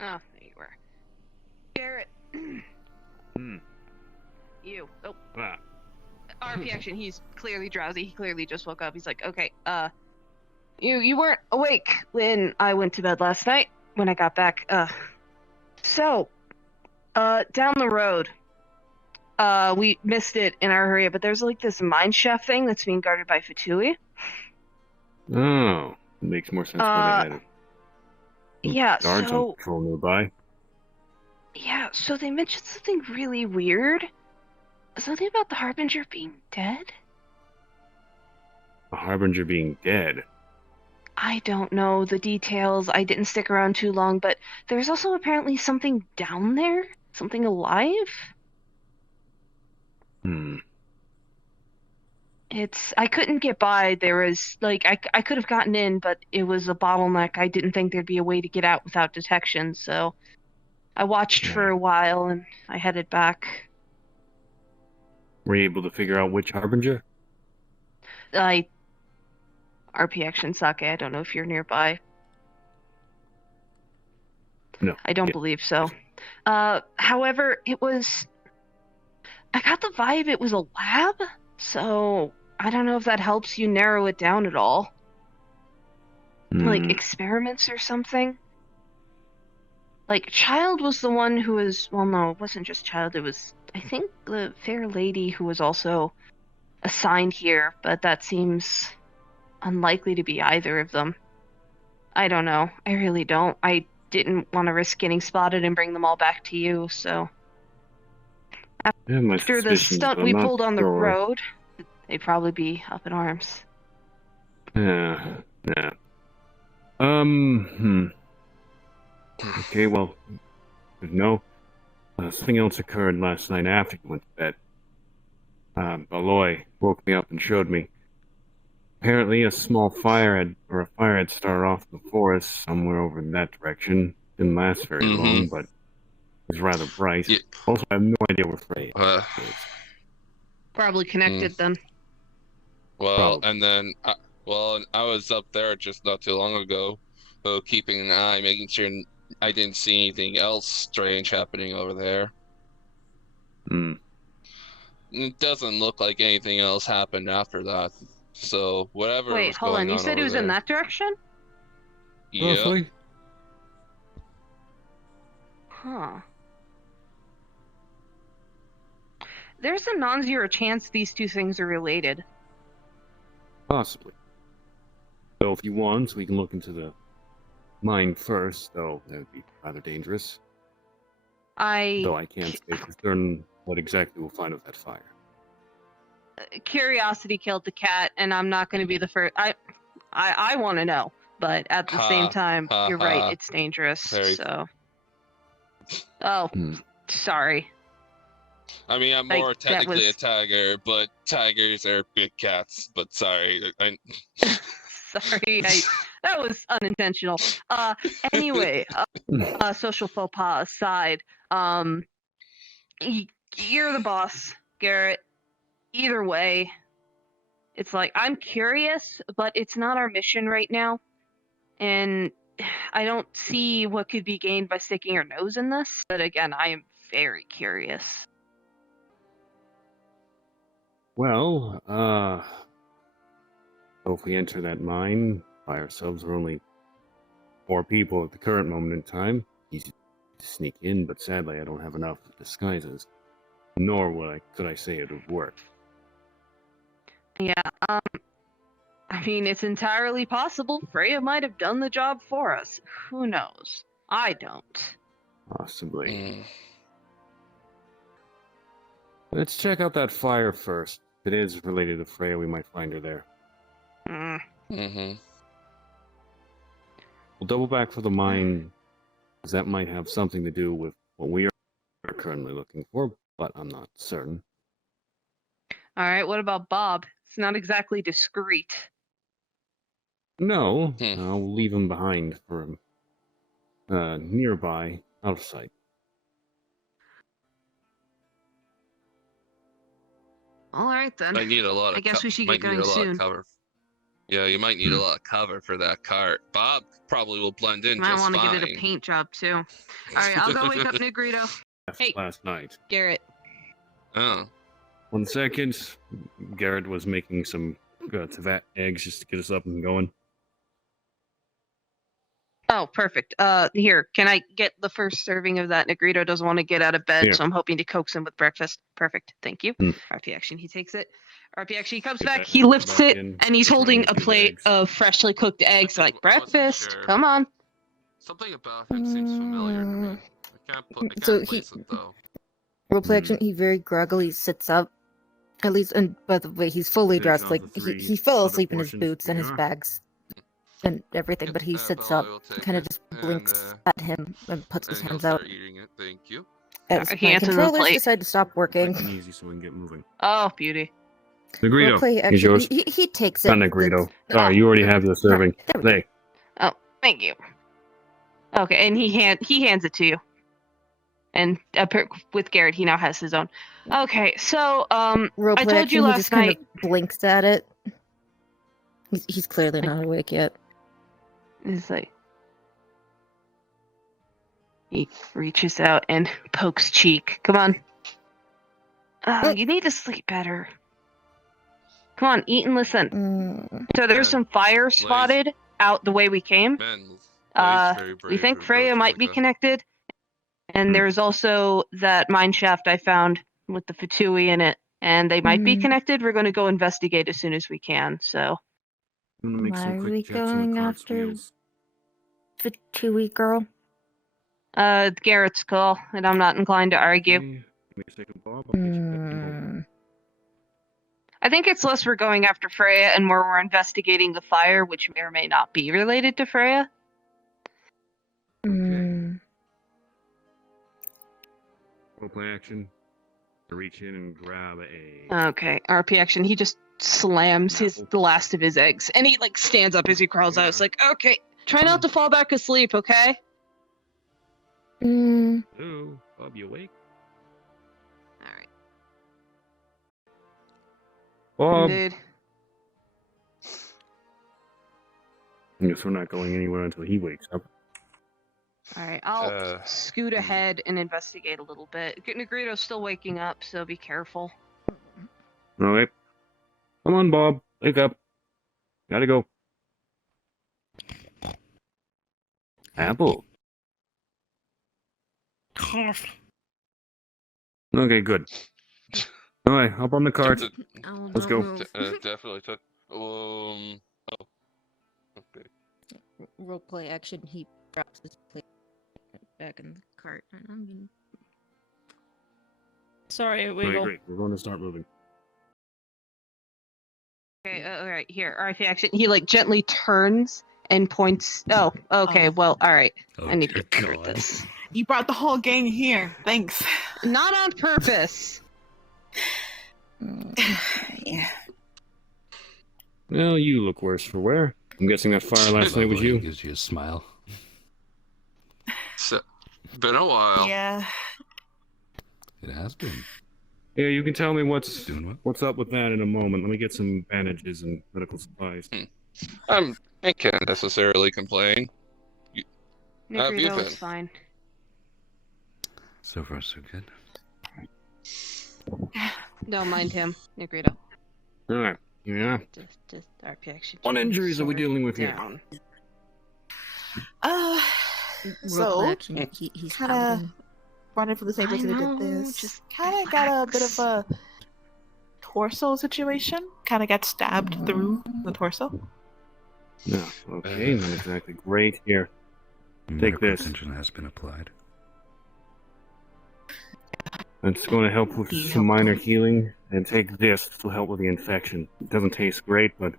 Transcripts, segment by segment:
Oh, there you were. Garrett. You. Oh. Ah. RP action. He's clearly drowsy. He clearly just woke up. He's like, okay, you weren't awake when I went to bed last night. When I got back, so, down the road, we missed it in our hurry, but there's like this mine shaft thing that's being guarded by Fatui. Oh, makes more sense where they headed. Yeah, Guards on so patrol nearby. yeah, so they mentioned something really weird. Something about the Harbinger being dead? The Harbinger being dead. I don't know the details. I didn't stick around too long, but there's also apparently something down there, something alive. I couldn't get by. There was like I could have gotten in, but it was a bottleneck. I didn't think there'd be a way to get out without detection, so I watched for a while and I headed back. Were you able to figure out which Harbinger? RP action Sake, I don't know if you're nearby. No. I don't believe so. However, I got the vibe it was a lab, so I don't know if that helps you narrow it down at all. Like experiments or something? Like, Child was the one who was, well, no, it wasn't just Child, it was, I think, the fair lady who was also assigned here, but that seems unlikely to be either of them. I don't know. I really don't. I didn't want to risk getting spotted and bring them all back to you, so... After the stunt we pulled on the road, they'd probably be up in arms. Yeah. Okay, well, no. Something else occurred last night after you went to bed. Aloy woke me up and showed me. Apparently, a fire had started off in the forest somewhere over in that direction. Didn't last very long, but it was rather bright. Yeah. Also, I have no idea where Frey is. Probably connected then. Well, and then, I was up there just not too long ago, keeping an eye, making sure I didn't see anything else strange happening over there. It doesn't look like anything else happened after that. So, whatever was going on. Wait, hold on, you said he was in that direction? Yeah. Huh. There's a non-zero chance these two things are related. Possibly. So if you want, we can look into the mine first, though that would be rather dangerous. Though I can't say for certain what exactly we'll find with that fire. Curiosity killed the cat, and I'm not going to be the first. I want to know, but at the same time, you're right. It's dangerous. So. Oh, sorry. I mean, I'm more technically a tiger, but tigers are big cats. But sorry, sorry, that was unintentional. Anyway, social faux pas aside, you're the boss, Garrett. Either way, it's like, I'm curious, but it's not our mission right now. And I don't see what could be gained by sticking our nose in this. But again, I am very curious. Well, so if we enter that mine by ourselves, we're only 4 people at the current moment in time. Easy to sneak in, but sadly I don't have enough disguises. Nor could I say it would work. Yeah, I mean, it's entirely possible Freya might have done the job for us. Who knows? I don't. Possibly. Let's check out that fire first. If it is related to Freya, we might find her there. Mm-hmm. We'll double back for the mine, because that might have something to do with what we are currently looking for, but I'm not certain. Alright, what about Bob? It's not exactly discreet. No, I'll leave him behind for nearby, out of sight. Alright then. I need a lot of I guess we should get going soon. Cover. Yeah, you might need a lot of cover for that cart. Bob probably will blend in I just want to fine. give it a paint job too. All right, I'll go wake up Negrito. Hey, last night. Garrett. Oh. 1 second. Garrett was making some Teyvet eggs just to get us up and going. Oh, perfect. Here, can I get the first serving of that? Negrito doesn't want to get out of bed, Here. so I'm hoping to coax him with breakfast. Perfect. Thank you. Hmm. RP action, he takes it. RP action, he comes Get back, that he egg lifts back it, in, and he's just holding running a a few plate eggs. of freshly cooked eggs, like, I wasn't breakfast, sure. come on. Something about him seems familiar to me. I can't So place it though. Roleplay action, he very groggily sits up. At least, and by the way, he's fully Eggs dressed. on Like, the three he fell other asleep in his portions boots and his here. bags and everything, but he sits up, kind of just blinks at him and puts his And he'll hands out. start eating it. Thank you. As He my answers the controllers plate. decide to stop working. Quick and easy so we can get moving. Oh, beauty. Negrito, Roleplay he's action, yours. he takes it. Not Negrito. Oh. Sorry, you already have your serving. Right, there we go. Hey, Oh, thank you. Okay, and he hands it to you. And with Garrett, he now has his own. Okay, so Roleplay I told action, you he last just kind night. of blinks at it. He's clearly not awake yet. It's like he reaches out and pokes cheek. Come on. You need to sleep better. Come on, eat and listen. So there's some fire spotted out the way we came. Ben, We think Freya might be connected. And there's also that mine shaft I found with the Fatui in it. And they might be connected. We're going to go investigate as soon as we can. So I'm gonna make Why some are quick we checks on going the cart's after wheels. Fatui girl? Garrett's call, and I'm not inclined to argue. Okay, give me a second, Bob. I'll get you back in home. I think it's less we're going after Freya and more we're investigating the fire, which may or may not be related to Freya. Roleplay action. To reach in and grab a. Okay, RP action. He just slams the last of his eggs, and he like stands up as he crawls out. It's like, okay, try not to fall back asleep, okay? Hello, Bob, you awake? All right. Bob. Indeed. I guess we're not going anywhere until he wakes up. All right, I'll scoot ahead and investigate a little bit. Negrito's still waking up, so be careful. Alright. Come on, Bob. Wake up. Gotta go. Apple. Okay, good. Alright, hop on the cart. Let's go. Definitely took. Okay. Roleplay action, he drops his plate back in the cart. And I'm gonna... Sorry, Alright, Wiggle. great. We're going to start moving. Okay, all right, here. RP action. He like gently turns and points. Oh, okay. Well, all right. I need to get better at this. You brought the whole gang here. Thanks. Not on purpose. Yeah. Well, you look worse for wear. I'm guessing that fire last night was you. Gives you a smile. So, been a while. Yeah. It has been. Yeah, you can tell me what's Doing what? what's up with that in a moment. Let me get some bandages and medical supplies. I can't necessarily complain. Have you Negrito, it's been? fine. So far, so good. Don't mind him, Negrito. Alright. Yeah. Just RP action. What injuries are we dealing with here? Down. So action, he's kind of running from the same place I we know, did this. just Kind of got a bit of a torso situation. Kind of got stabbed through the torso. No. Okay, not exactly great. Here. Take Medical this. attention has been applied. That's going to help with some minor healing. And take this to help with the infection. It doesn't taste great, but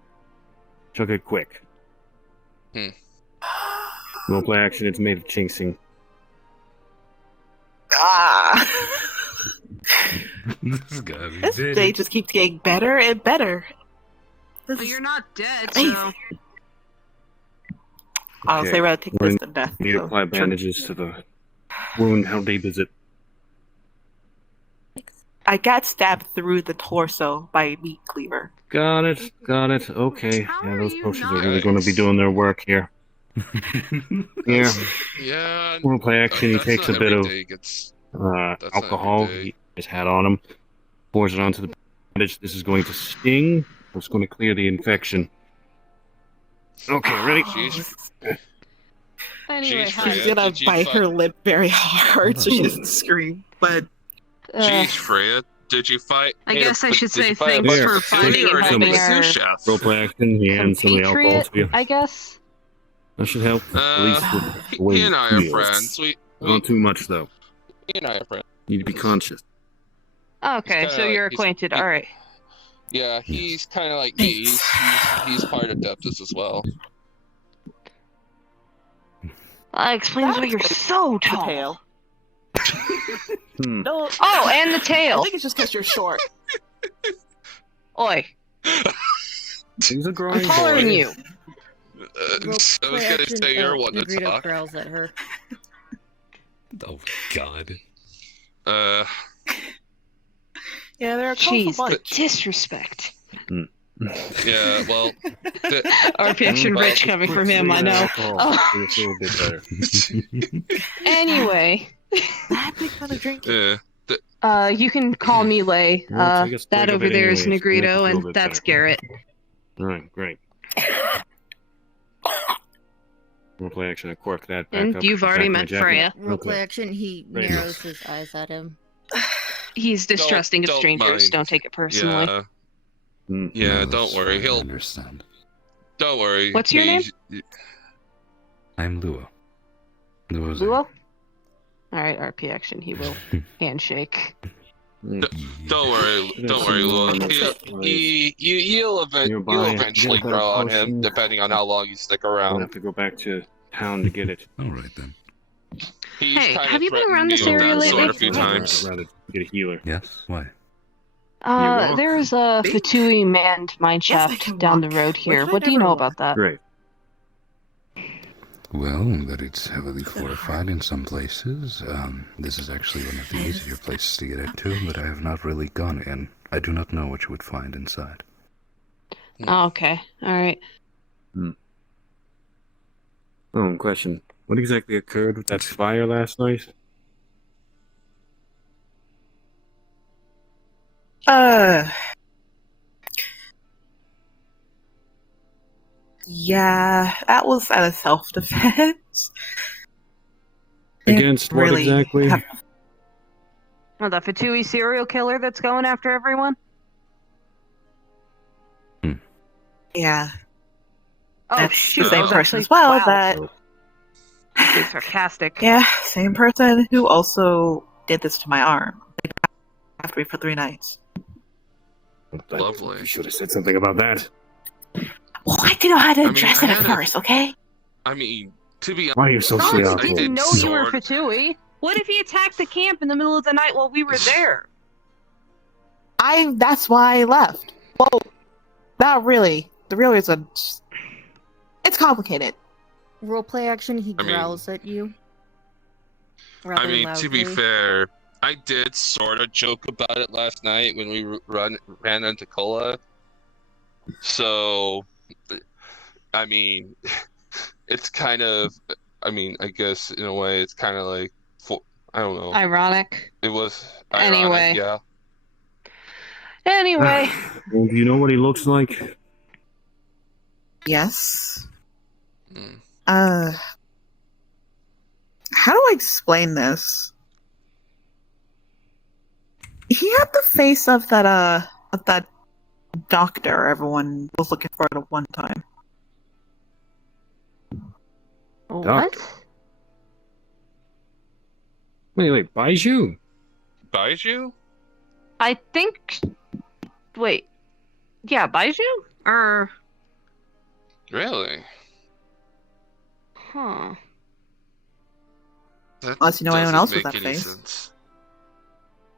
chug it quick. Roleplay action, it's made of chinksing. This guy. This day just keeps getting better and better. This But is you're not dead, amazing. so. Honestly, Okay, I'd rather take we're this than death. Need to so- apply bandages to the wound. How deep is it? I got stabbed through the torso by a meat cleaver. Got it. Okay. How Yeah, are those you potions not- are really going to be doing their work here. Yeah. Yeah. Roleplay action. He That's takes not a bit every of day gets. That's not alcohol every day. he has had on him, pours it onto the bandage. This is going to sting. It's going to clear the infection. Okay, ready? Jeez. Anyway, Jeez, hi. She's Freya, gonna did you bite her fight- lip very hard so she doesn't scream. But Jeez, Freya, did you fight? I guess I should did you say fight a thanks bunch for of finding Fili, and or did helping you our sous chef? Roleplay action. He hands some of the alcohol compatriot, to you. I guess. That should help. At least with the way He he and I are feels. friends. Not too much though. He and I are friends. You need to be conscious. Okay, kinda so like- you're he's- acquainted. he- All right. Yeah, he's kind of like me. He's part Adeptus as well. That explains why That's you're like so the tall. tail. Hmm. No, Oh, and the I tail. think it's just because you're short. Oi, He's a I'm growing taller boy. than you. I was gonna say you're one to Negrito talk. growls at her. Oh God. Yeah, they're a colorful Jeez, the bunch. disrespect. Yeah, well, RP action Well, rich coming from him, I know. Alcohol, Oh. so it's a little bit better. Anyway, That big fan of drinking. yeah. you can call me Lay. Well, take a swig That of over it there is anyways, to make you Negrito, feel a and bit that's better. Garrett. All right, great. Roleplay action. I cork that back And up. you've back already in my met jacket. Freya. Roleplay action, he Very narrows nice. his eyes at him. He's distrusting of don't strangers. mind. Don't take it personally. Yeah, Hmm. yeah. No, Don't that's worry. fine, I He'll. understand. Don't worry. What's your name? I'm Luo. Luo's Luo? Alright, RP action. He will handshake. Hmm. Don't worry. Don't worry, Lou. You'll eventually Get a grow on potion. him, depending on how long you stick I'll around. have to go back to town to get it. All right then. He's Hey, kinda have you been threatened around this me with area that lately? sword a few I'd times. rather get a healer. Yes. Why? walk? There's a Fatui manned mine Yes, I shaft can down walk. the road here. Which I What do you know never about that? Great. Well, that it's heavily fortified in some places. This is actually one of the easier places to get into, but I have not really gone in. I do not know what you would find inside. Oh, okay. Alright. Oh, question. What exactly occurred with that fire last night? Yeah, that was out of self-defense. Against what really exactly? have- Oh, the Fatui serial killer that's going after everyone? Yeah, Oh, that's shoot. the same that was person actually- as well. wow. That Being sarcastic. yeah, same person who also did this to my arm after me for 3 nights. Lovely. You should have said something about that. Well, I didn't know how to I mean, address I it at had a- first. Okay. I mean, to be honest, Why are you so Rollins I sleepy? did didn't know you were sword- Fatui. What if he attacked the camp in the middle of the night while we were there? That's why I left. Well, not really. The real reason. It's complicated. Roleplay action, he I mean- growls at you. Rather I mean, loudly. to be fair, I did sort of joke about it last night when we ran into Cola. So, I mean, it's kind of, I mean, I guess in a way, it's kind of like, I don't know. Ironic. It was ironic, Anyway. yeah. Anyway. Well, do you know what he looks like? Yes. Mm. How do I explain this? He had the face of that doctor everyone was looking for at one time. What? Wait, Baiju? Baiju? I think. Wait. Yeah, Baiju? Or. Really? Huh. That Unless you know anyone doesn't else with make that any face. sense.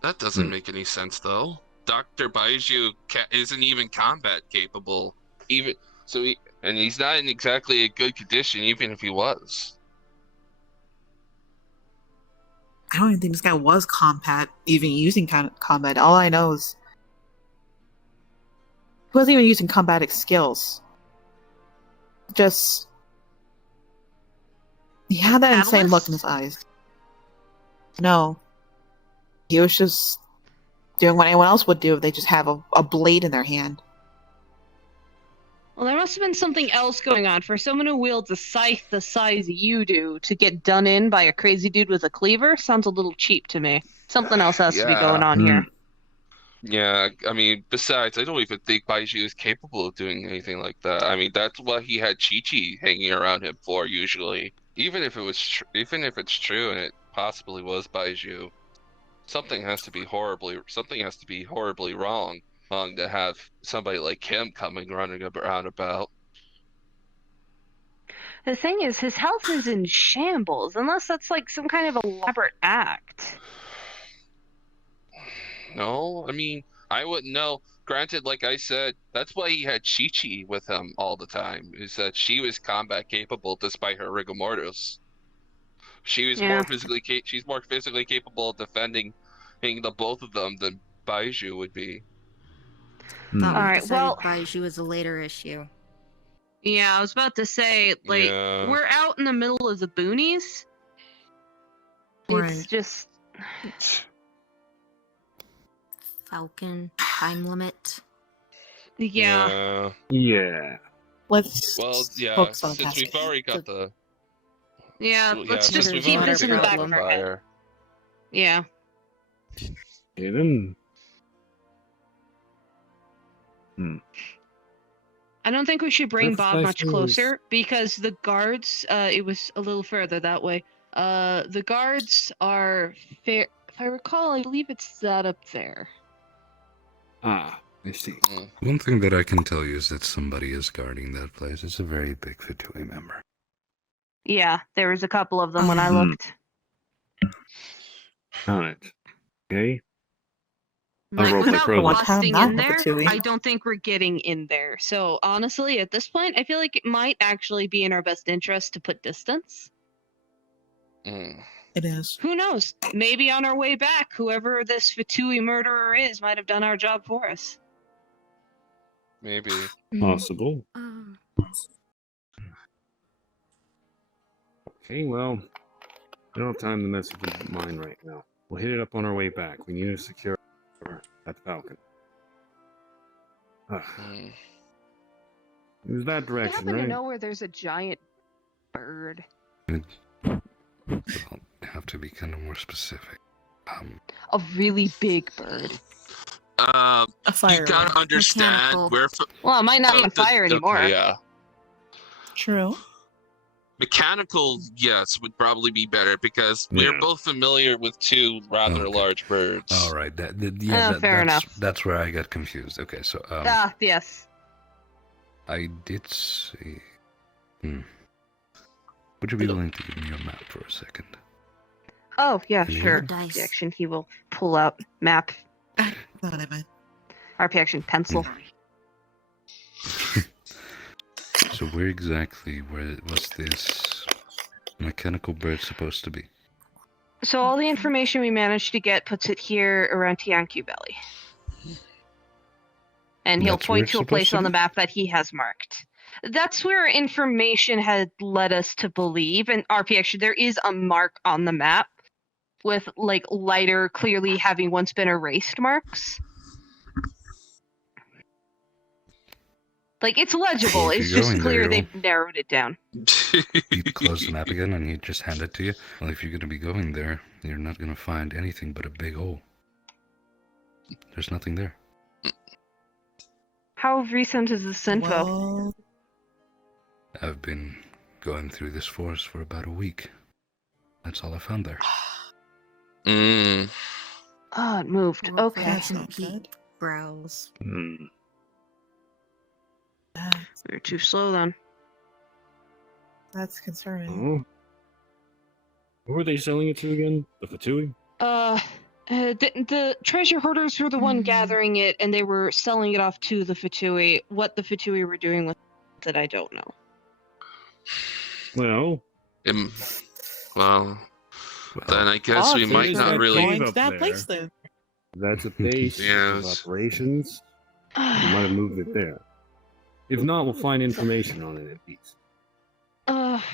That doesn't make any sense, though. Dr. Baiju isn't even combat capable. And he's not in exactly a good condition, even if he was. I don't even think this guy was even using combat. All I know is he wasn't even using combatic skills. Just he had that insane look in his eyes. No, he was just doing what anyone else would do if they just have a blade in their hand. Well, there must have been something else going on for someone who wields a scythe the size you do to get done in by a crazy dude with a cleaver. Sounds a little cheap to me. Something else has to be going on here. Yeah, I mean, besides, I don't even think Baiju is capable of doing anything like that. I mean, that's what he had Chi-Chi hanging around him for usually. Even if it's true and it possibly was Baiju, something has to be horribly wrong to have somebody like him running around about. The thing is, his health is in shambles, unless that's like some kind of elaborate act. No, I mean, I wouldn't know. Granted, like I said, that's why he had Chi-Chi with him all the time, is that she was combat capable despite her rigor mortis. She's more physically capable of defending the both of them than Baiju would be. Thought we Alright, decided well, Baiju is a later issue. Yeah, I was about to say, like, we're out in the middle of the boonies. Right. It's just... Falcon, time limit. Yeah. Let's focus on the since task. we've already got the... Yeah, let's just we've keep already this in the got back of our head. fire. Yeah. Okay, then. I don't think we should bring That's Bob much nice closer, because the guards, it was a little further that way. The guards are fair. If I recall, I believe it's that up there. Ah, I see. One thing that I can tell you is that somebody is guarding that place. It's a very big Fatui member. Yeah, there was a couple of them when I looked. Alright. Okay. Like, without One busting in there, I don't think we're getting in there. So, honestly, at this point, I feel like it might actually be in our best interest to put distance. It is. Who knows? Maybe on our way back, whoever this Fatui murderer is might have done our job for us. Maybe. Possible. Okay, well, I don't have time to mess with mine right now. We'll hit it up on our way back. We need to secure that Falcon. It was that I direction, happen right? to know where there's a giant bird. I'll have to be kind of more specific. A really big bird. A fire. You gotta understand where. Well, it might not be on fire anymore. Okay, yeah. True. Mechanical, yes, would probably be better because we're both familiar with two rather large birds. All right, fair enough. That's where I got confused. Okay, so yes. I did see. Would you be willing to give me your map for a second? Oh yeah, Any sure. dice? RP action. He will pull out map. Not what I meant. RP action pencil. So where exactly was this mechanical bird supposed to be? So all the information we managed to get puts it here around Tianqiu Valley. And he'll That's where point it's to a supposed place to on the be? map that he has marked. That's where information had led us to believe. And RP action, there is a mark on the map with like lighter, clearly having once been erased marks. Like, it's legible. Well, if It's you're just going clear there, they've narrowed it down. You close the map again and he just hand it to you? Well, if you're going to be going there, you're not going to find anything but a big hole. There's nothing there. How recent is this info? Well, I've been going through this forest for about a week. That's all I found there. Oh, it moved. Okay. that's not good. Browse. We're too slow then. That's concerning. Oh. Who were they selling it to again? The Fatui? The treasure hoarders were the one gathering it, and they were selling it off to the Fatui. What the Fatui were doing with it, I don't know. Well. Well, Then I guess we so might you're not that really. cave going to up that there. place then. That's a base of Yes. operations. We might have moved it there. If not, we'll find information on it at least.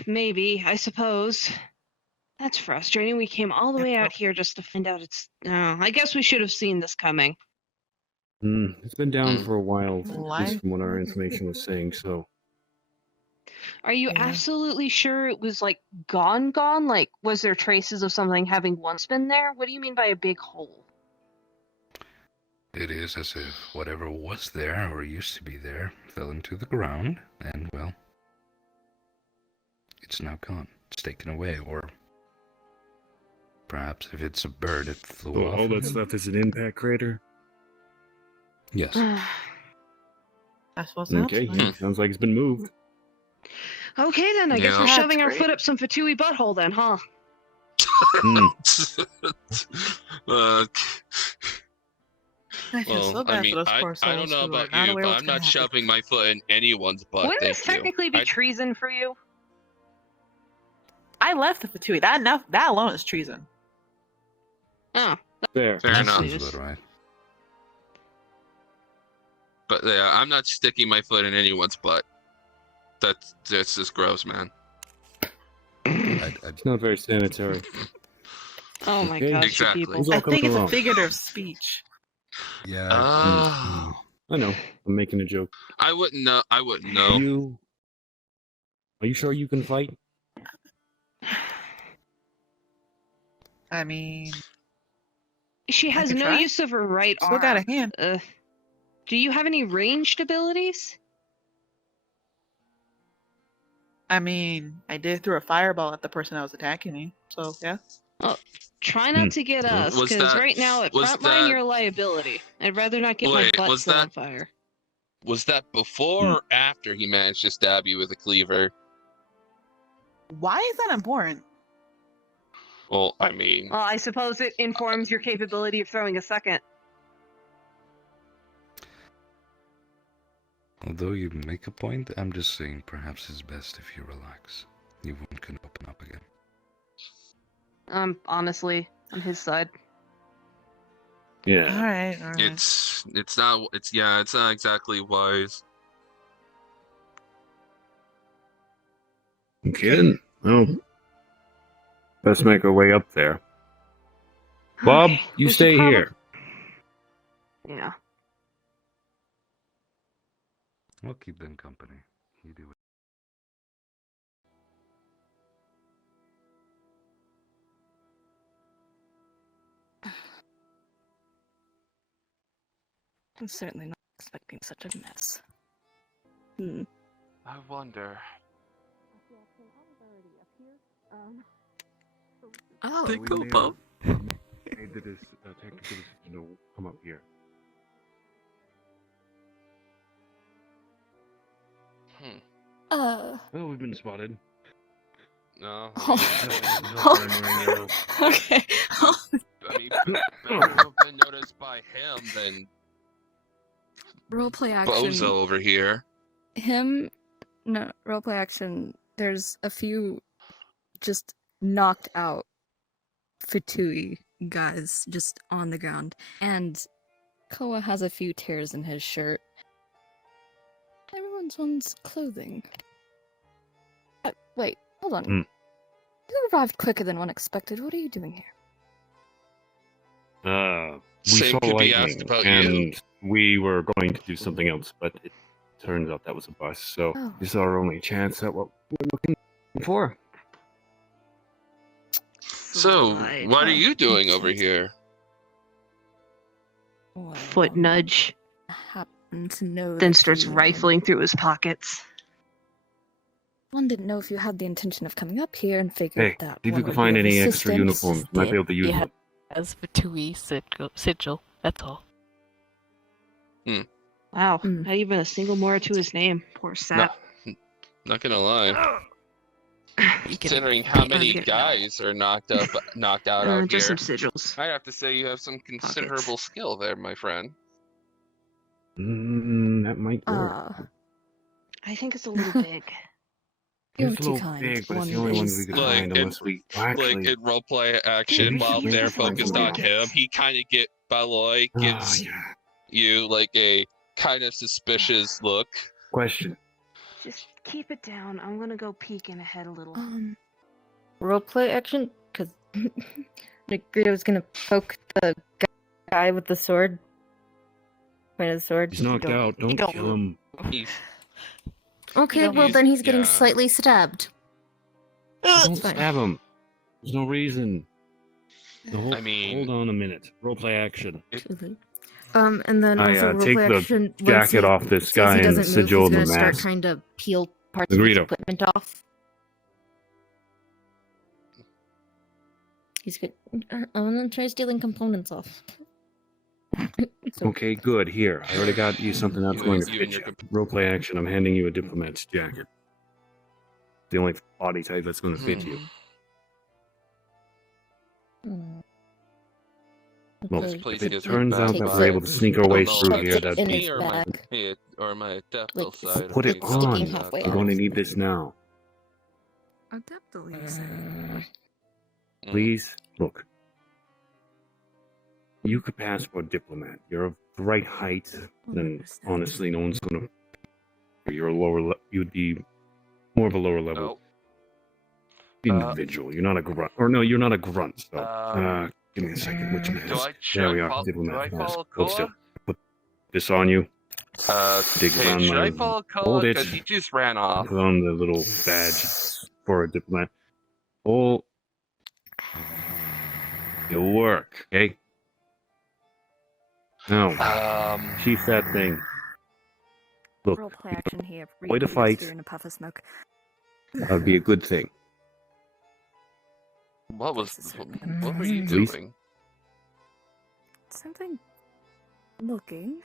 Maybe, I suppose. That's frustrating. We came all the way out here just to find out it's... I guess we should have seen this coming. It's been down for a while, at Life. least from what our information was saying, so... Are you Yeah. absolutely sure it was, like, gone? Like, was there traces of something having once been there? What do you mean by a big hole? It is as if whatever was there, or used to be there, fell into the ground, and, well, it's now gone. It's taken away, or perhaps if it's a bird, it flew So off. all of that's it. left is an impact crater? Yes. That's what's Okay, happening. sounds like it's been moved. Okay, then. I guess Yeah. we're That's shoving our great. foot up some Fatui butthole then, huh? uh, I feel so bad for those poor I don't souls know who are about not you, aware but what's I'm gonna not happen. shoving my foot in anyone's butt. Wouldn't Thank this you. technically be I- treason for you? I left the Fatui. That alone is treason. Oh, There. Fair That's enough. sweet. Sounds about right. But yeah, I'm not sticking my foot in anyone's butt. That's just gross, man. It's not very sanitary. oh my Okay. gosh, Exactly. you people. Who's all I think coming it's a along? figurative of speech. Yeah. Oh. I know. I'm making a joke. I wouldn't know. I wouldn't know. Are you sure you can fight? I mean, She I has could no try. use of her right still arm. got a hand. Do you have any ranged abilities? I mean, I did throw a fireball at the person that was attacking me. So yeah. Try not to get us, Was because that- right now at was frontline that- you're a liability. I'd rather not get my Wait, butt was set on that- fire. Was that before or after he managed to stab you with a cleaver? Why is that important? Well, I mean, Well, I suppose it informs your capability of throwing a second. Although you make a point, I'm just saying perhaps it's best if you relax. You won't can open up again. Honestly, on his side. Yeah. All right. it's not exactly wise. Okay. Well, let's make our way up there. Bob, Okay, you we should stay here. Yeah. We'll keep them company. You do it. I'm certainly not expecting such a mess. I wonder. Oh, We go made Bob. Made the technical decision to come up here. Hmm. Well, we've been spotted. No. Okay. I mean, better have been noticed by him than Roleplay action. Bozo over here. No, roleplay action. There's a few just knocked out Fatui guys just on the ground. And Koa has a few tears in his shirt. Everyone's clothing. Wait, hold on. Hmm. You arrived quicker than one expected. What are you doing here? We Same saw could be lightning, asked about you. and we were going to do something else, but it turns out that was a bust. So Oh. this is our only chance at what we're looking for. So, Right. what are you doing makes over sense. here? Well, Foot nudge. I happen to know Then that starts you, rifling through his pockets. One didn't know if you had the intention of coming up here and figured Hey, that see if one you can would find be of any extra assistance. uniforms. Might be able to use Yeah. them. As for Tui sigil, that's all. Wow, Hmm. not even a single more to his name. Poor sap. Not gonna lie. You can Considering how many Okay. guys are knocked out out Just here, some sigils. I'd have to say you have some considerable skill there, my friend. That might work. I think it's a little big. He's You're a too little kind. big, but it's the One only one is- we could Like, find unless we Like actually. in roleplay action, Maybe while she they're is like focused on that. him, he kind of Baloy gives yeah. you like a kind of suspicious look. Question. Just keep it down. I'm gonna go peek in ahead a little. Roleplay action? Because Negrito's gonna poke the guy with the sword. Point of the sword. He's knocked out. Don't kill him. He's, Okay, well he's- then he's getting yeah. slightly stabbed. Don't fine. stab him. There's no reason. I mean- hold on a minute. Roleplay action. And then I, also take roleplay the action. once jacket he off this says guy he and doesn't move, sigil he's the gonna start mask. trying to peel parts of his Negrito. equipment off. He's good. I'm gonna try stealing components off. So- Okay, good. Here, I already got you something that's You- going to you fit and you. your Roleplay action. I'm handing you a diplomat's jacket. The only body type that's going to fit you. Well, Okay. place if it gives me turns out bad that vibes. we're able to sneak our way Shoves through it here, that'd in be his or my back. head or my adaptable Like, side. put it or anything sticking on. halfway We're out. going to need this now. Adeptly, you say? Please, look. You could pass for a diplomat. You're of the right height. Then, honestly, no one's going to. You're a lower. You'd be more of a lower level individual. You're not a grunt. Or no, you're not a grunt. So, give me a second. Which Do mask? I There we check are. do I Diplomat mask. follow Hold still. Koa? Put this on you. Dig Hey, around should my- I follow Koa? hold it. Because he just ran off. Put on the little badge for a diplomat. Oh, it'll work. Okay. Now, sheath that thing. Look, Roleplay action here. way to fight. In a puff of smoke. that'd be a good thing. What was? This is What were you Please? doing? Something looking.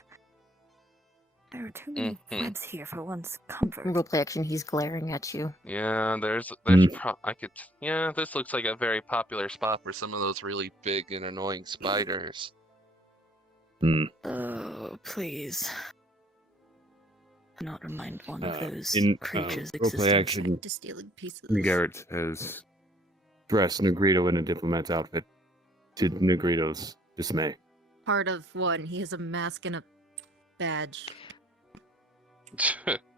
There are too many Mhm. webs here for one's comfort. Roleplay action. He's glaring at you. Yeah, there's Mm. I could. Yeah, this looks like a very popular spot for some of those really big and annoying spiders. Oh, please. Not remind one of those in creatures' roleplay existence. action, To stealing pieces. Garrett has dressed Negrito in a diplomat's outfit to Negrito's dismay. Part of one. He has a mask and a badge.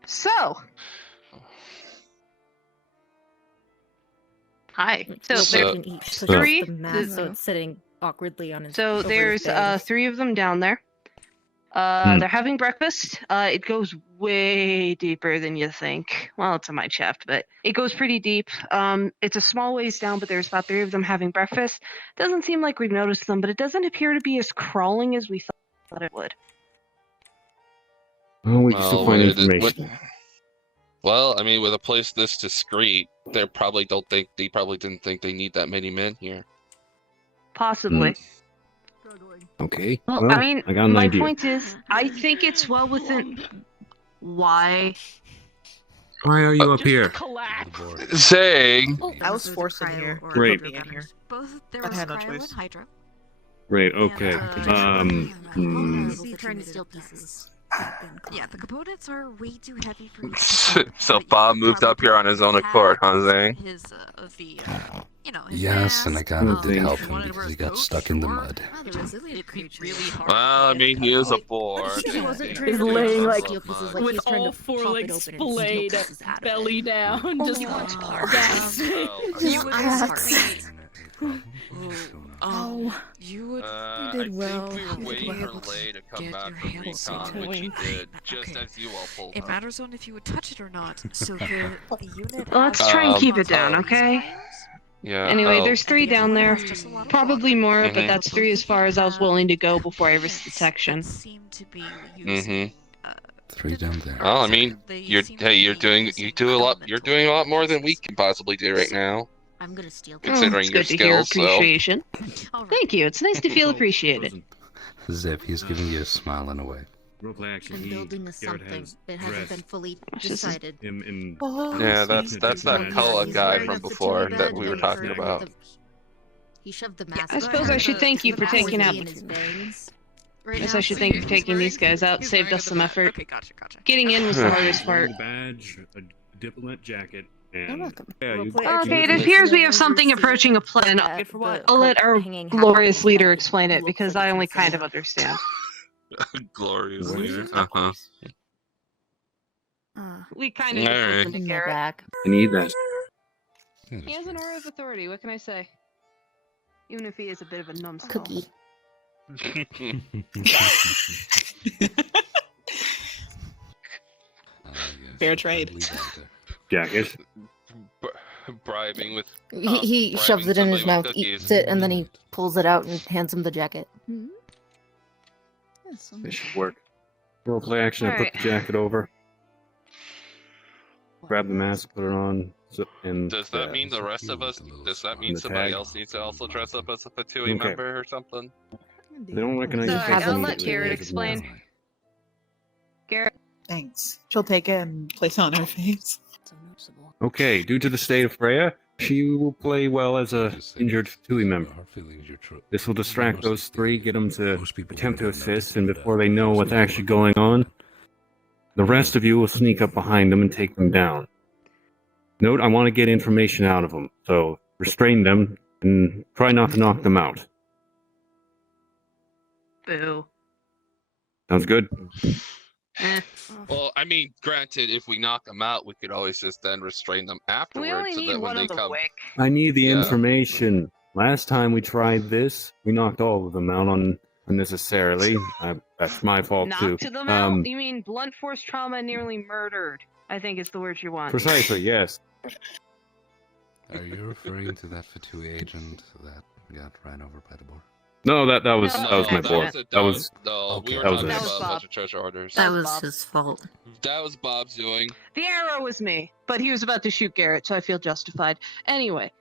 So. Hi. So, Roleplay there, action, he pushes three- the mask so it's sitting awkwardly on his. so over his there's bed. 3 of them down there. They're having breakfast. It goes way deeper than you think. Well, it's in my chest, but it goes pretty deep. It's a small ways down, but there's about 3 of them having breakfast. Doesn't seem like we've noticed them, but it doesn't appear to be as crawling as we thought it would. Oh, we can still find information. Well, I mean, with a place this discreet, they probably didn't think they need that many men here. Possibly. Okay. Well, I mean, I got an my idea. point is, I think it's well within. Why? Why are you up here? Saying, I was forced in here. Great. Put me in here. Both there I was had no Cryo choice. and Hydra. Great. Okay. The trying to steal pieces. Yeah, the components are way too heavy for you. So Bob moved up here on his own accord, huh, Zang? His you know, Yes, and I kind of did thing. help him because he got stuck in the mud. The resilient creatures. Really hard. Well, I mean, he is a boar. He wasn't He's trying to laying, like, steal pieces, like with he's trying all to 4 pop it legs open and steal splayed, pieces out of belly it. down, just gasping. You would Relax. Oh, you would. I did well. think we You were did waiting well. for Lay to come Get back your from hands recon, into which he it. did, just Okay. as you all pulled It up. matters on if you would touch it or not. So the unit. Let's has try and keep on it down, top of these okay? piles, Yeah. Anyway, oh. there's 3 and the other down one there. has just a lot of Probably water. more, Mhm. but that's 3 as far as I was willing to go before I risked the Units section. that seem to be using, 3 down there. Well, I mean, they you're seem to hey, be you're doing using You're elemental doing a lot more than we pieces. can possibly do right now, I'm gonna steal considering it's your good to hear skills. So. appreciation. All right. Thank you. It's nice to feel appreciated. Zip, he's giving you a smile and a wave. Roleplay action. I'm building a something. It hasn't been fully decided. Him in. Yeah, that's that Koa He's guy wearing from a before Fatui that badge we were and talking the- about. He shoved the mask. I suppose I should thank you for taking out. in his veins. Guess I should thank you for taking these guys out. Saved us some effort. Okay, gotcha. Getting in was the hardest part. The badge, a diplomat jacket, You're and welcome. yeah, you, Roleplay action Okay, it is appears we have as something you see approaching a plan. that the I'll let coat our hanging half glorious off his leader back explain it looks because like I it's only missing. kind of understand. Glorious What is leader. it? Uh huh. We kind of just Alright. listened to In my Garrett. back. I need that. He has an aura of authority. What can I say? Even if he is a bit of a numbskull. Cookie. Fair trade. Jacket. Bribing with. He shoves it in his mouth, eats it, and then he pulls it out and hands him the jacket. This should work. Roleplay action. I put Alright. the jacket over. Grab the mask, put it on, and Does that mean the rest of us? Does that mean the somebody tag. else needs to also dress up as a Fatui Okay. member or something? They don't recognize So your face I'll let immediately, Garrett as of explain. now. Garrett. Thanks. She'll take it and place it on her face. Okay, due to the state of Freya, she will play well as a injured Tui member. This will distract those three, get them to attempt to assist, and before they know what's actually going on, the rest of you will sneak up behind them and take them down. Note, I want to get information out of them, so restrain them and try not to knock them out. Boo. Sounds good? Eh. Well, I mean, granted, if we knock them out, we could always just then restrain them afterwards. We only so need that when one they of the come, wick. I need the Yeah. information. Last time we tried this, we knocked all of them out unnecessarily. That's my fault too. Knocked them out? You mean blunt force trauma, nearly murdered? I think is the word you want. Precisely, yes. Are you referring to that Fatui agent that got ran over by the boar? No, that was No, my fault. That was no. We were that was talking it. about a Bob. bunch of treasure orders. That was was Bob. his fault. That was Bob's doing. The arrow was me, but he was about to shoot Garrett, so I feel justified. Anyway,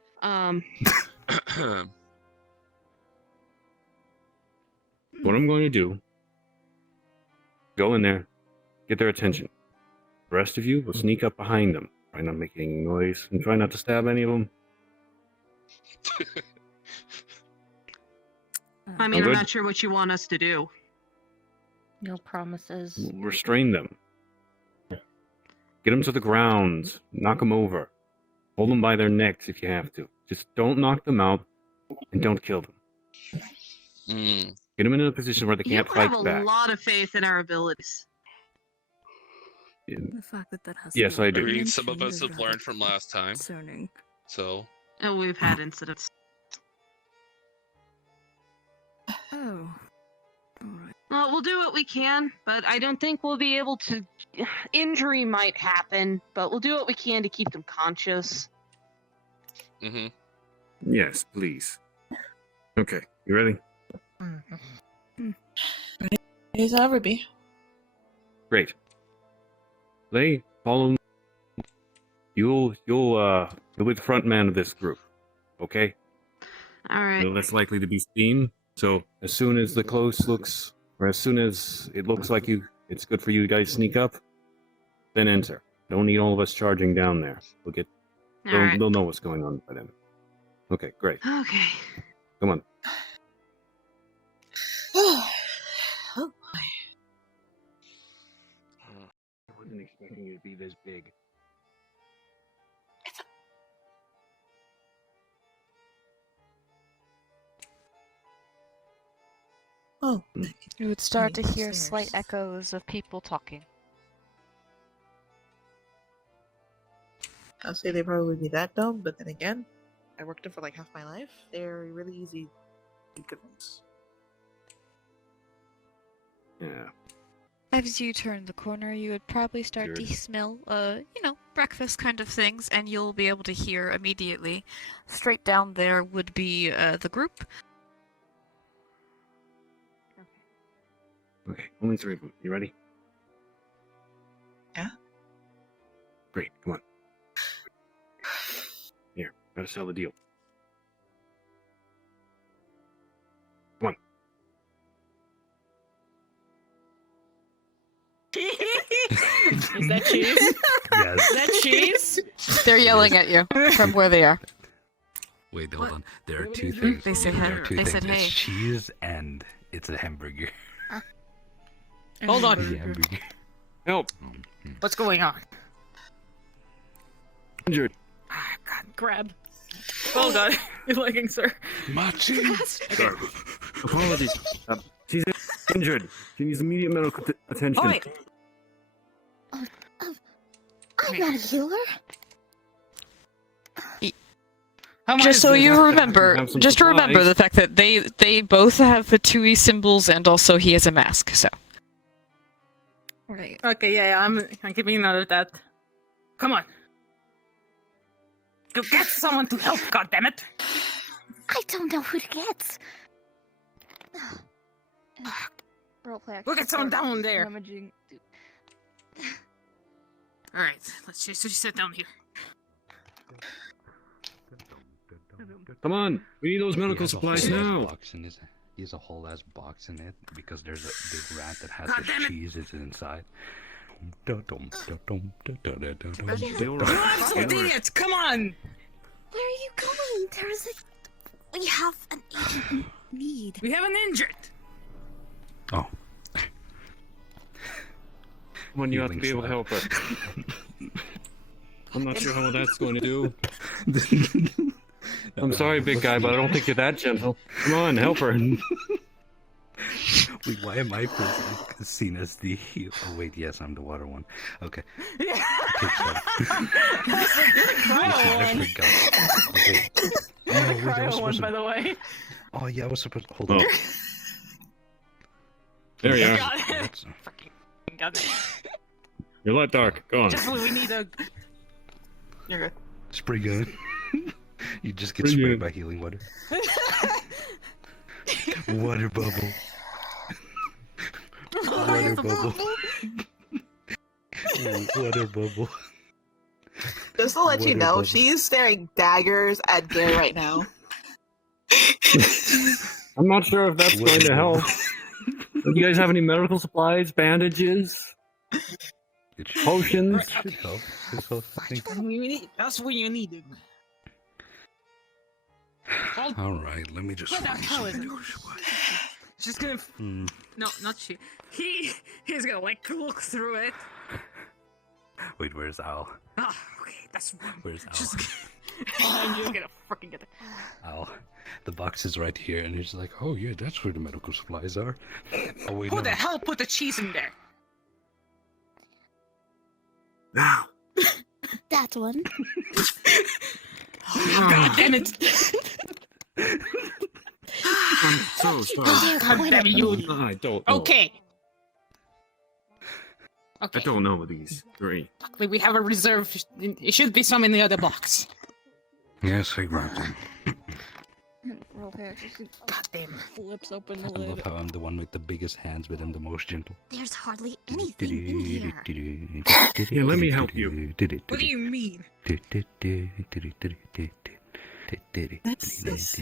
What I'm going to do, go in there, get their attention. The rest of you will sneak up behind them. Try not making any noise, and try not to stab any of them. I mean, I'm I'm good. not sure what you want us to do. No promises. Restrain them. Get them to the ground. Knock them over. Hold them by their necks if you have to. Just don't knock them out, and don't kill them. Mm. Get them in a position where they can't you fight have a back. lot of faith in our abilities. The fact that has Yes, to be I do. I mean, mentioned some of us is have rather learned from last time, concerning. so. Oh, we've had incidents. Oh. Alright. Well, we'll do what we can, but I don't think we'll be able to. Injury might happen, but we'll do what we can to keep them conscious. Mm-hmm. Yes, please. Okay, you ready? Is that ever be? Great. Lay, follow. You'll be the front man of this group. Okay? All right. You're less likely to be seen. So as soon as the close looks, or as soon as it looks like it's good for you guys to sneak up, then enter. Don't need all of us charging down there. All right. They'll know what's going on by then. Okay, great. Okay. Come on. Oh, I wasn't expecting you to be this big. oh. You would start to Maybe hear upstairs. slight echoes of people talking. I'll say they probably be that dumb, but then again, I worked them for like half my life. They're really easy to convince. Yeah. As you turn the corner, you would probably start to Sure. smell, breakfast kind of things, and you'll be able to hear immediately. Straight down there would be the group. Okay, only three of them. You ready? Yeah. Great, come on. Here, gotta sell the deal. Come on. Is that cheese? Yes. Is that cheese? They're yelling at you from where they are. Wait, hold on. There are What two is it? things. They said There hey. are two They things. said It's hey. cheese and it's a hamburger. Hold on. The hamburger. Help! What's going on? injured. Ah, God, grab. Oh God, your leggings, sir. Machi. Sorry. Apologies. She's injured. She needs immediate medical attention. Oi! I'm not a healer. Just so you remember, Have some just remember supplies. the fact that they both have Fatui symbols, and also he has a mask. So Right. Okay, yeah, I'm keeping note of that. Come on. Go get someone to help, goddammit! I don't know who to get. Roleplay. Look at someone down there. Rummaging. Alright, let's just sit down here. Come on, we need those medical supplies now. He has a whole ass box in it because there's a big rat that has God the damn it. cheeses inside. They'll You run. absolute idiots! Come on! Where are you going? There's a... We have an agent in need. We have an injured! Oh. When you have to be able to help her. I'm not sure how that's going to do. I'm sorry, big guy, but I don't think you're that gentle. Come on, help her. Wait, why am I seen as the heel? Oh wait, yes, I'm the water one. Okay. Okay, sorry. I forgot. Oh, wait. Oh, The wait, I was cryo one, supposed to... by the way. Oh yeah, I was supposed to... Hold on. There you are. Got it. That's- Got it. You're light dark. Go on. Just when we need a... You're good. Spray gun. You just get Spray sprayed gun. by healing water. Water bubble. Water bubble. Water bubble. Just to let you Water know, bubble. she's staring daggers at Gary right now. I'm not sure if that's going to help. Do you guys have any medical supplies, bandages, It should, potions? it should help. This whole thing. That's what you needed. Alright, let me just What the find hell is some it? medical supplies. She's gonna... No, not she. He's gonna, like, look through it. Wait, where's Al? Ah, okay, that's one. Where's Al? Just... I'm just gonna fucking get it. Al. The box is right here, and he's like, oh yeah, that's where the medical supplies are. Oh wait, Who no. the hell put the cheese in there? Now. That one. God damn it! I'm so sorry. God damn you! I don't know. Okay. I Okay. don't know these three. Luckily, we have a reserve. It should be some in the other box. Yes, I grabbed him. Roleplay. Actually, God damn. flips open the I love lid. how I'm the one with the biggest hands, but I'm the most gentle. There's hardly anything in here. Yeah, let me help you. What do you mean? This is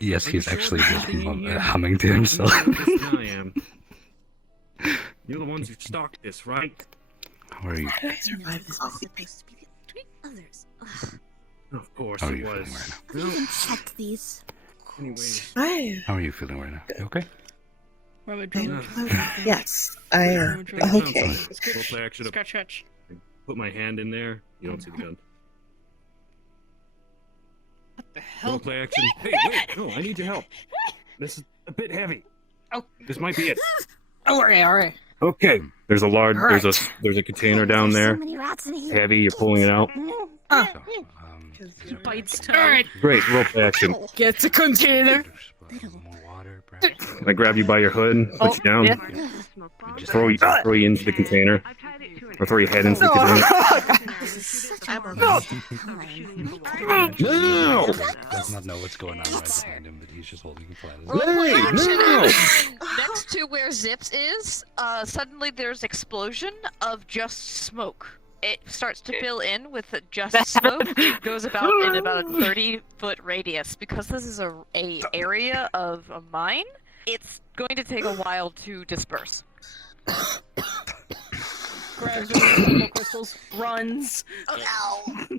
Yes, he's actually just humming to himself. I am. You're the ones who stocked this, right? How are you? survive this. Supposed to be between others. Ugh. Of course How are it you was. feeling right now? We Well, even checked these. anyways. How are you feeling right now? You okay? Rummaging. Yes, I am. Okay. Roleplay, I should have Scratch. put my hand in there. You don't see the gun. What the hell? Roleplay action. Hey, wait! No, I need your help. This is a bit heavy. Oh. This might be it. Alright. Okay. There's a large. Alright. There's a container down There's there. so many rats in here. Heavy. You're pulling it out. Bites toe. Alright. Great. Roleplay action. Get the container. More water, perhaps? Can I grab you by your hood? Put you down. yeah. Just throw you into the container, or throw your head into the container. This is such a No. waste of time. No! Does not know what's going on right behind him, but he's just holding a flat. Roleplay Hey, action no! is next to where Zips is, suddenly there's explosion of just smoke. It starts to fill in with just smoke. It goes about in about a 30-foot radius. Because this is a area of a mine, it's going to take a while to disperse. Grabs one of the smoke crystals. Runs. Oh no!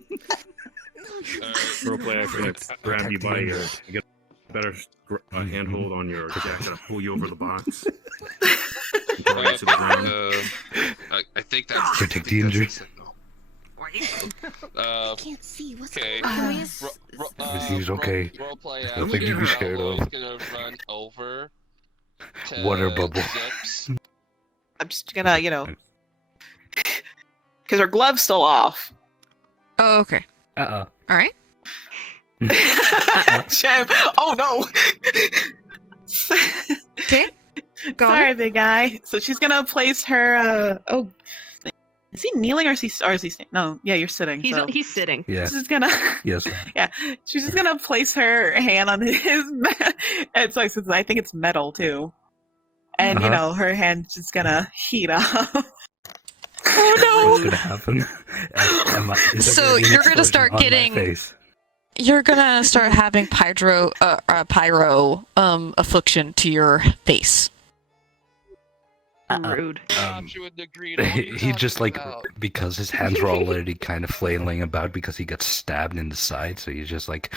Roleplay action. Grab you by your. better handhold on your jacket. I'll pull you over the box. Right to the ground. I think that's protect the injured. I can't see what's okay. going on. He's okay. Roleplay There's nothing to be scared of. Gonna run over to Water bubble. Zips. I'm just gonna, because her glove's still off. Oh, okay. Uh-oh. All right. Shame. Oh no. Okay. Sorry, big guy. So she's gonna place her. Is he kneeling or is he sitting? No, yeah, you're sitting. He's sitting. Yeah. She's gonna. Yes. Yeah, she's just gonna place her hand on his. It's like, since I think it's metal too, and her hand's just gonna heat up. Oh no! What's gonna happen? So you're gonna start getting. You're gonna start having pyro affliction to your face. Rude. He just because his hands were already kind of flailing about because he got stabbed in the side, so he's just like,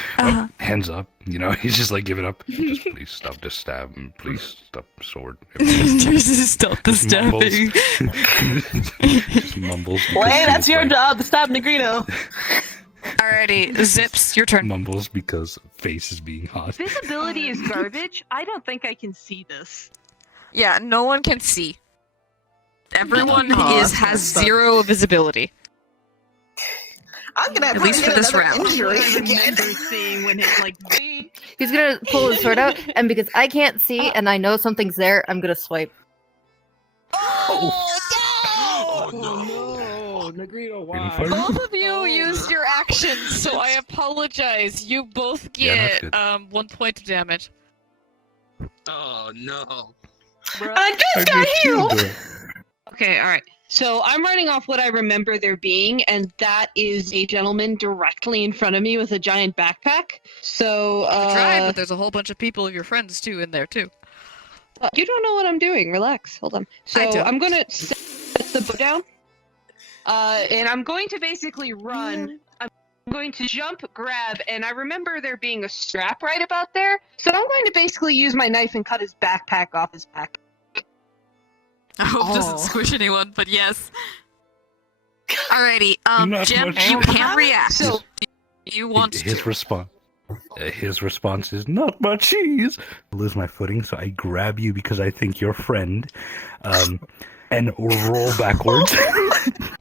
hands up, he's just like, give it up. Just please stop the stab and please stop the sword. Just stop the stabbing. Just mumbles. Wait, that's your job to stop Negrito. Alrighty, Zips, your turn. Mumbles because face is being hot. Visibility is garbage. I don't think I can see this. Yeah, no one can see. Everyone has zero visibility. I'm gonna at least for this round. Seeing when it's like. He's gonna pull his sword out, and because I can't see and I know something's there, I'm gonna swipe. Oh no! Negrito, why? Both of you used your actions, so I apologize. You both get 1 point of damage. Oh no! I just got healed. Okay, all right. So I'm writing off what I remember there being, and that is a gentleman directly in front of me with a giant backpack. So I tried, but there's a whole bunch of people of your friends too in there too. You don't know what I'm doing. Relax. Hold on. So I'm gonna set the bow down, and I'm going to basically run. I'm going to jump, grab, and I remember there being a strap right about there. So I'm going to basically use my knife and cut his backpack off his back. I hope it doesn't squish anyone, but yes. Alrighty, Jim, you can react. So, you want his response? His response is not my cheese. I lose my footing, so I grab you because I think you're friend, and roll backwards.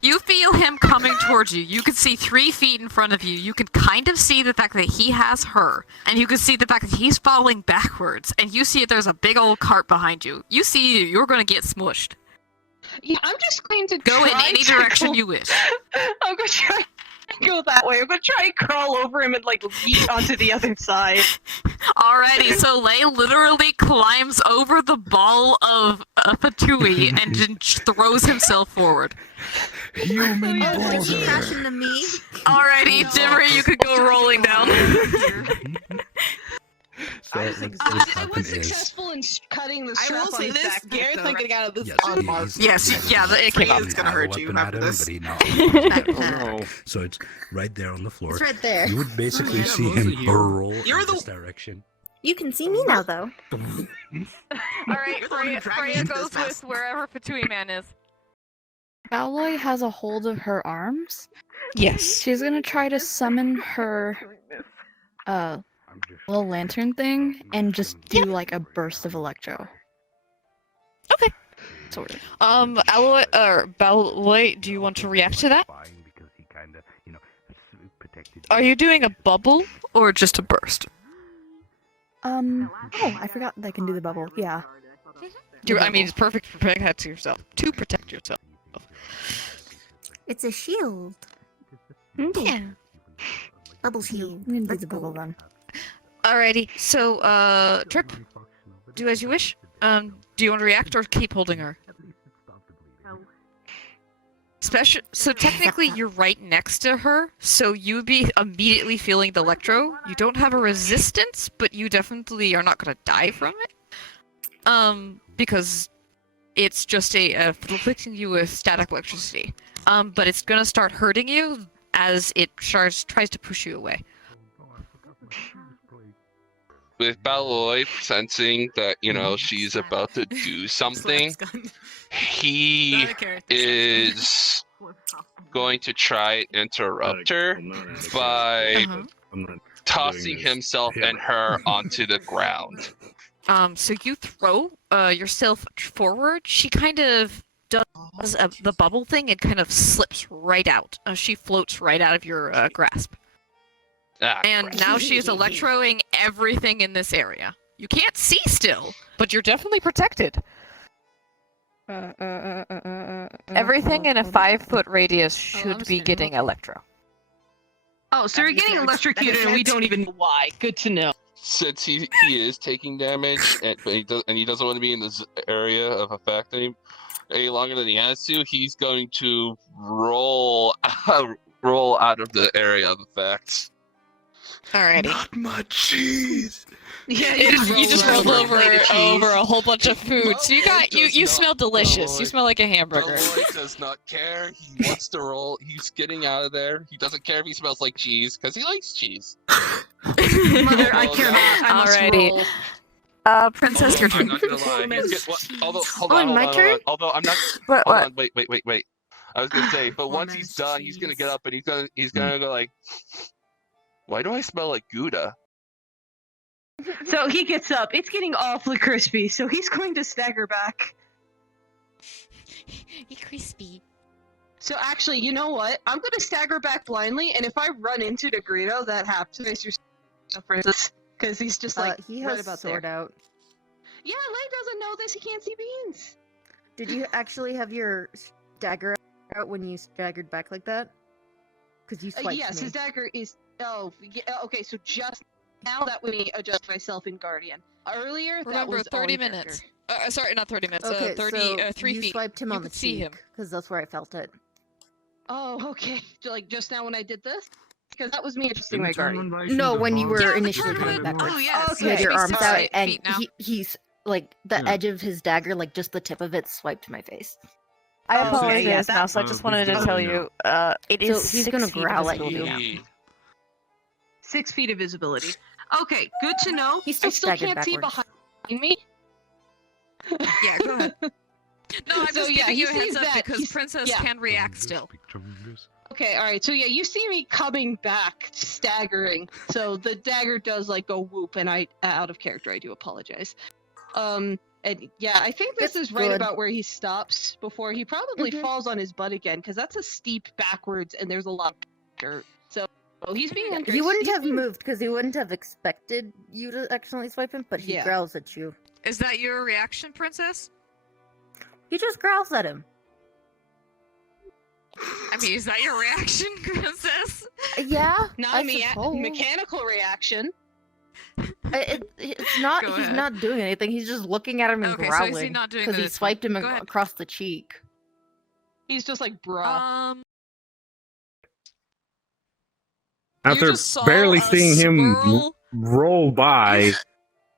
You feel him coming towards you. You can see 3 feet in front of you. You can kind of see the fact that he has her, and you can see the fact that he's falling backwards, and you see that there's a big old cart behind you. You see you're going to get smushed. Yeah, I'm just going to go in any direction you wish. I'm going to try and go that way. I'm going to try and crawl over him and yeet onto the other side. Alrighty, so Lay literally climbs over the ball of Fatui and just throws himself forward. Human to me. Alrighty, Jimmery, you could go rolling down. So I was successful in cutting the strap on his back. Garrett's not getting out of this. It came out. It's gonna hurt you after this. So it's right there on the floor. It's right there. You would basically see him roll in this direction. You can see me now, though. Alright, Freya goes with wherever Fatui Man is. Alloy has a hold of her arms. Yes. She's gonna try to summon her little lantern thing and just do a burst of electro. Okay. Sort of. Alloy or Balloy, do you want to react to that? Are you doing a bubble or just a burst? Oh, I forgot that I can do the bubble. Yeah. It's perfect for protecting yourself. To protect yourself. It's a shield. Yeah. Bubble shield. I'm gonna do the bubble then. Alrighty, so, Trip, do as you wish. Do you want to react or keep holding her? So technically you're right next to her, so you'd be immediately feeling the electro. You don't have a resistance, but you definitely are not going to die from it. Because it's just afflicting you with static electricity. But it's going to start hurting you as it tries to push you away. with Balloy sensing that, she's about to do something, he is going to try and interrupt her by tossing himself and her onto the ground. So you throw yourself forward. She kind of does the bubble thing and kind of slips right out. She floats right out of your grasp. And Crap. now she is electroing everything in this area. You can't see still, but you're definitely protected. Everything in a 5-foot radius should be getting electro. Oh, so you're getting electrocuted and we don't even know why. Good to know. Since he is taking damage, but he doesn't want to be in this area of effect any longer than he has to, he's going to roll out of the area of effects. Alrighty. Not much cheese. Yeah, you just rolled over a whole bunch of food. So you smell delicious. You smell like a hamburger. Roy does not care. He wants to roll. He's getting out of there. He doesn't care if he smells like cheese because he likes cheese. Mother, I care not. I must Alrighty. roll. Princess, your turn. I'm not gonna lie. Hold my on. turn? Although I'm not. What? Hold on. Wait. I was gonna say, but once he's done, he's gonna get up and he's gonna go like, why do I smell like Gouda? So he gets up. It's getting awfully crispy, so he's going to stagger back. Crispy. So actually, you know what? I'm going to stagger back blindly, and if I run into Negrito, that happens. Princess, because he's just like he right has about sword there. out. Yeah, Lay doesn't know this. He can't see beans. Did you actually have your dagger out when you staggered back like that? Because you swiped yes, me. his dagger is. Oh, yeah, okay. So just now that we adjust myself in Guardian. Earlier, Remember, that was 30 on minutes. character. Sorry, not 30 minutes. Okay, 30, so 3 you feet. swiped him You on the could see him. because that's where I felt it. Oh, okay. Like just now when I did this, because that was me adjusting my Guardian. No, when you were Yeah, the initially coming Guardian. backwards. Oh, yes. You had your He's arms 6 out, feet and now. he's like the edge of his dagger, like just the tip of it, swiped my face. I Okay, apologize, yeah, that- Mouse. I just wanted to tell you, it So is he's 6 gonna feet growl at visibility you. now. 6 feet of visibility. Okay, good to know. He's I still still staggered can't see backwards. behind me. Yeah, go ahead. No, I'm So, just yeah, giving he you a heads sees up that. because He's- Princess yeah. can react still. Okay, alright, so yeah, you see me coming back, staggering. So the dagger does like go whoop, and I, out of character, I do apologize. And yeah, I think this It's is right good. about where he stops before he probably falls on his butt again, because that's a steep backwards and there's a lot of dirt. So he's being He wouldn't he's have being- moved because he wouldn't have expected you to accidentally swipe him, but he Yeah. growls at you. Is that your reaction, Princess? He just growls at him. I mean, is that your reaction, Princess? Yeah, Not I a suppose. mechanical reaction. It's not. Go He's ahead. not doing anything. He's just looking at him and Okay, so growling is he not doing because he this? swiped him Go ahead. across the cheek. He's just like, bruh. After just saw barely a seeing him squirrel. roll by,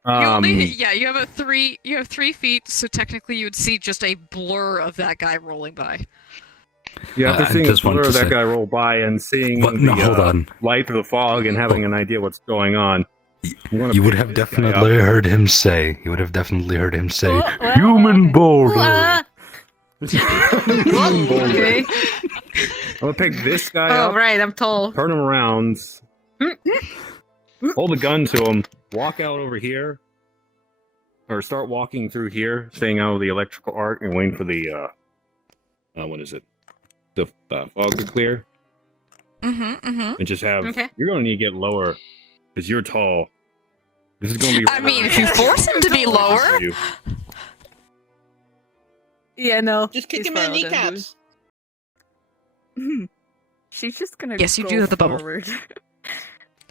You have 3 feet, so technically you would see just a blur of that guy rolling by. yeah, after I seeing a just want blur to of that say- guy roll by and seeing What? No, the hold on. light of the fog and having an idea what's going on, I'm gonna You would pick have this guy definitely up. heard him say. You would have definitely heard him say, Oh, "Human boulder." Okay. I'm gonna pick this guy Oh up, right, I'm tall. turn him around, hold a gun to him, walk out over here, or start walking through here, staying out of the electrical arc and waiting for the what is it? The fog to clear, and just have. Okay. You're gonna need to get lower because you're tall. This is gonna be. I mean, if you force him to be lower. You. Yeah, no. Just kick he's him in the fine, then. kneecaps. She's just gonna. Yes, you go do have the bubble. forward.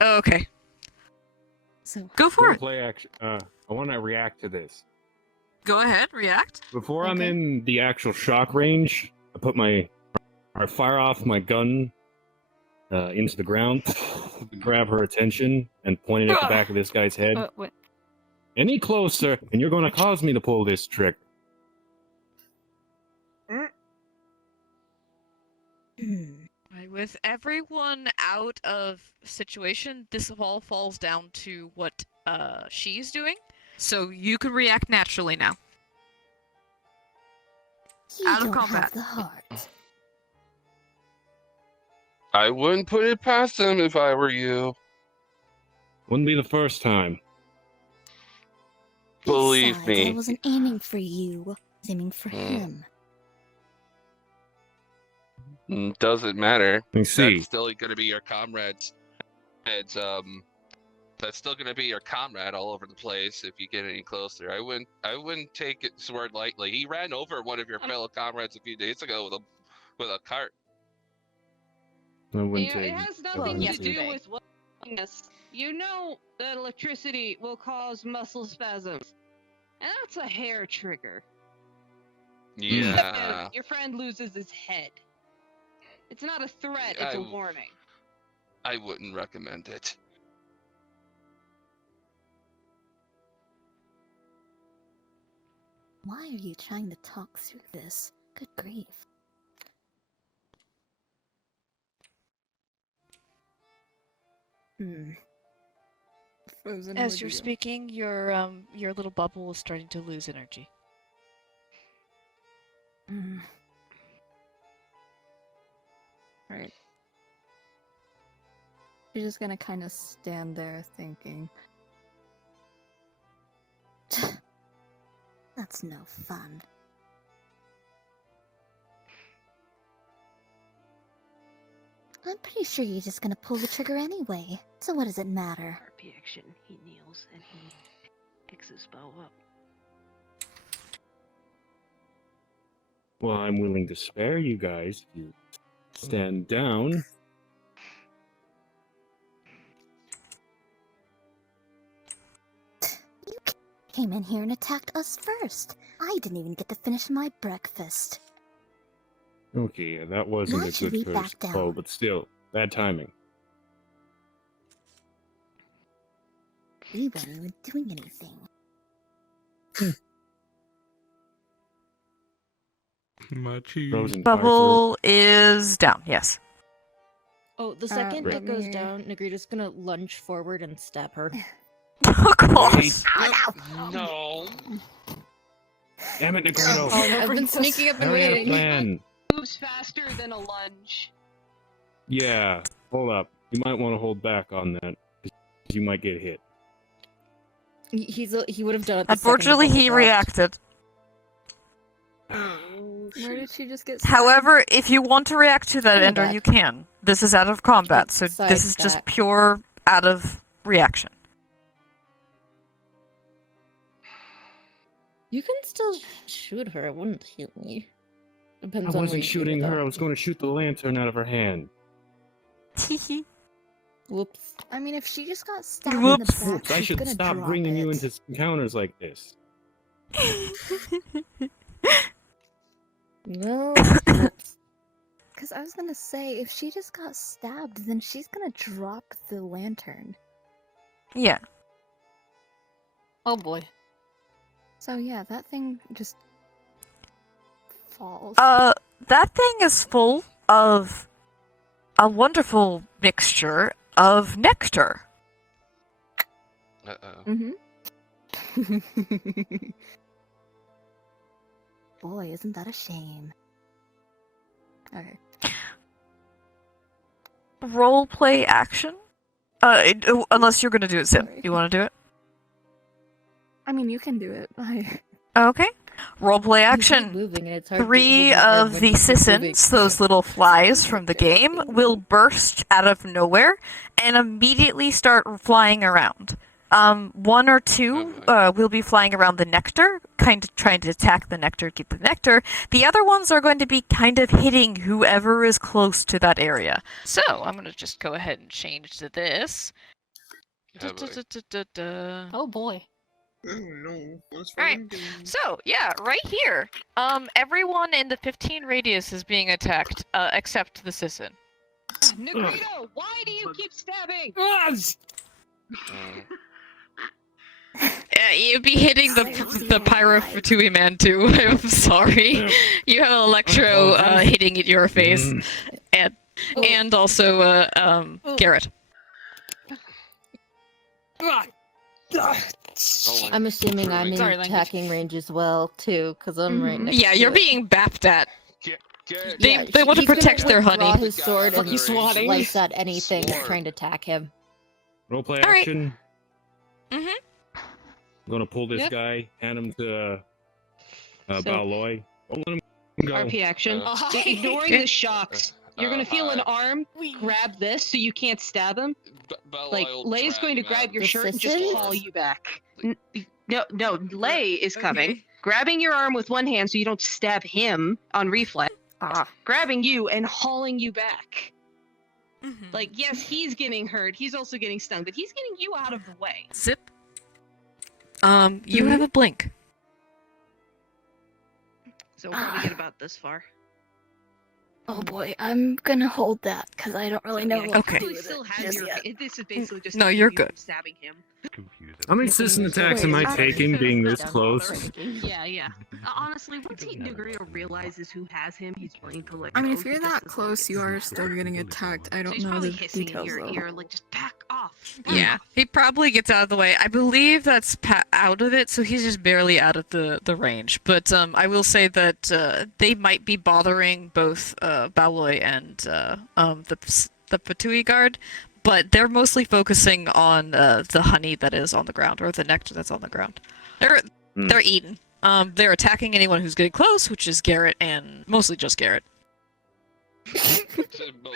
Oh, okay. So Go for it. Play action. I want to react to this. Go ahead, react. Before I'm in the actual shock range, I fire off my gun into the ground, grab her attention, and point it at the back of this guy's head. What? Any closer, and you're going to cause me to pull this trick. Right, with everyone out of situation, this all falls down to what she's doing. So you can react naturally now. You Out of don't combat. have the heart. I wouldn't put it past him if I were you. Wouldn't be the first time. Believe Besides, I me. wasn't aiming for you. I was aiming for him. Doesn't matter. I see. That's still going to be your comrade's. That's still going to be your comrade all over the place if you get any closer. I wouldn't take it sword lightly. He ran over one of your fellow comrades a few days ago with a cart. I wouldn't It take has it nothing to yesterday. do with willingness. You know that electricity will cause muscle spasms, and that's a hair trigger. Yeah. Your friend loses his head. It's not a threat, it's a warning. I wouldn't recommend it. Why are you trying to talk through this? Good grief. Frozen As you're Lydia. speaking, your little bubble is starting to lose energy. Right. You're just gonna kind of stand there thinking. That's no fun. I'm pretty sure you're just gonna pull the trigger anyway. So what does it matter? RP action. He kneels and he picks his bow up. Well, I'm willing to spare you guys if you stand down. You came in here and attacked us first. I didn't even get to finish my breakfast. Okay, yeah, that wasn't Why a should good we choice back of bow, down? but still, bad timing. We weren't even doing anything. Frozen Bubble is down, yes. Oh, the second Great. it goes down, Negrita's gonna lunge forward and stab her. Of course. No. Damn it, Negrito! I've been sneaking up and I had a waiting. plan. Moves faster than a lunge. Yeah, hold up. You might want to hold back on that, because you might get hit. He would have done it. Unfortunately, he reacted. Where did she just get? However, if you want to react to that In the ender, back. you can. This is out of combat, so Side this is just back. pure out of reaction. You can still shoot her. It wouldn't heal me. I Depends on where wasn't you shoot shooting it, her, though. I was going to shoot the lantern out of her hand. Whoops. I mean, if she just got stabbed Whoops. in the back, Oops, I she's should gonna stop drop bringing you it. into encounters like this. No. Because I was gonna say, if she just got stabbed, then she's gonna drop the lantern. Yeah. Oh boy. So yeah, that thing just falls. That thing is full of a wonderful mixture of nectar. Uh-oh. Boy, isn't that a shame. Okay. Roleplay action? Unless you're gonna do it, Sim. Sorry. You wanna do it? I mean, you can do it. Okay. Roleplay He's action. moving and it's hard to 3 hold my arm of when the he's moving. Sissons, those little flies from the game, will burst out of nowhere and immediately start flying around. 1 or 2 will be flying around the nectar, kind of trying to attack the nectar, keep the nectar. The other ones are going to be kind of hitting whoever is close to that area. So, I'm going to just go ahead and change to this. Oh boy. Oh no. What's Alright, so, yeah, right here. Everyone in the 15 radius is being attacked, except the Sisson. Negrito, why do you keep stabbing? You'd be hitting the Pyro Fatui man too. I'm sorry. You have Electro hitting at your face, and also Garrett. I'm assuming I'm in Sorry, language. attacking range as well, too, because I'm right next Yeah, to you're it. being bapped at. Yeah, They want to he's gonna protect their withdraw honey. his sword and Fucking swatting. slice at anything trying to attack him. Roleplay Alright. action. Mhm. I'm gonna pull this Yep. guy, hand him to So- Baloy. Don't let him go. RP action. Ignoring the shocks. You're gonna feel an arm grab this so you can't stab him. Like, Lay's going to grab your The shirt and just sisters? haul you back. No, Lay is coming. Grabbing your arm with one hand so you don't stab him on reflex. Grabbing you and hauling you back. Like, yes, he's getting hurt. He's also getting stung, but he's getting you out of the way. Zip. You have a blink. So we'll probably get about this far. Oh boy, I'm gonna hold that because I don't really know what Okay. to do He with still it has just your. yet. This is basically just. No, to you're keep you good. from stabbing him. How many citizen attacks am I taking being this close? Yeah. Honestly, once Negredo realizes who has him, he's going to like. I mean, if you're that close, you are still getting attacked. I So don't he's know probably the hissing details in your though. ear, like just back off. Yeah, he probably gets out of the way. I believe that's out of it, so he's just barely out of the range. But I will say that they might be bothering both Baloy and the Patui guard, but they're mostly focusing on the honey that is on the ground, or the nectar that's on the ground. They're eating. They're attacking anyone who's getting close, which is Garrett and mostly just Garrett.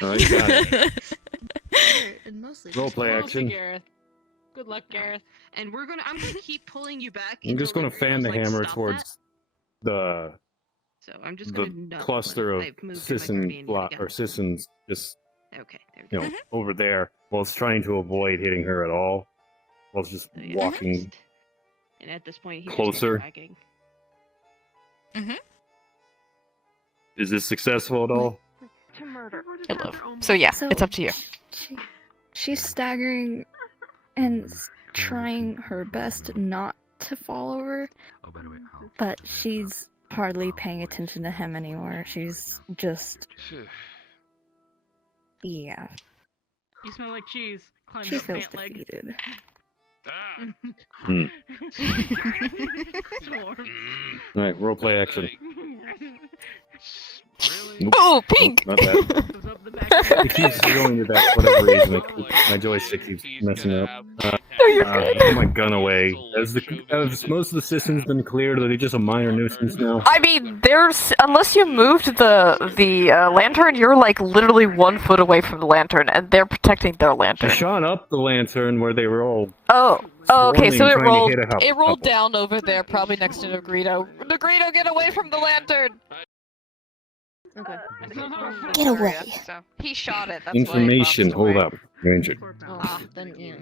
Alright, got it. And mostly Roleplay action. Gareth. Good luck, Gareth. And I'm gonna keep pulling you back. I'm just gonna fan the hammer towards the So I'm just gonna the know cluster when of I've moved my Sisson guardian block yet or again. Sissons just Okay, there we go. over there, while it's trying to avoid hitting her at all, while it's just So, yeah. walking. And at this point, he's Closer. Just dragging. Is this successful at all? To murder. I love. So yeah, it's up to you. She's staggering and trying her best not to fall over, but she's hardly paying attention to him anymore. She's just, yeah, You smell like cheese. Climb she up feels pant leg. defeated. Alright, roleplay action. Oh, pink! Not that. It keeps going to that for whatever reason. My joystick keeps messing up. Put my gun away. Has most of the system's been cleared? Are they just a minor nuisance now? I mean, unless you moved the lantern, you're like literally 1 foot away from the lantern, and they're protecting their I lantern. shot up the lantern where they were all. Oh, okay. So swarming, it trying to rolled. hit a It rolled couple. down over there, probably next to Negredo. Negredo, get away from the lantern! Okay. Get away. So he shot it. That's Information. Why Hold up. Ranger. Oh, then yeah.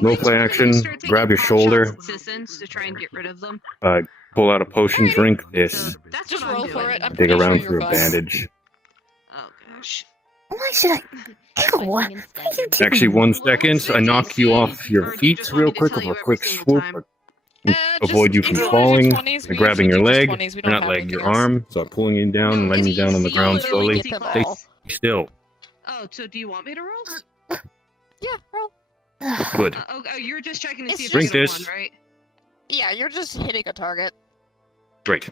Roleplay action. Grab your shoulder. Citizens to try and get rid of them. Pull out a potion. Drink this. That's Just what roll I'm for doing. it. I'm Dig pretty around sure for you're a fine. bandage. Oh gosh. Why should I? Ew, what are you doing? Actually, 1 second. I knock you off your feet real quick with a quick swoop. Avoid you from falling. By grabbing your leg, or not leg, your arm. So I'm pulling you down and letting you down on the ground slowly. Stay still. Oh, so do you want me to roll? Yeah, roll. Good. Oh, you're just checking to see if Drink I get a this. 1, right? Yeah, you're just hitting a target. Great.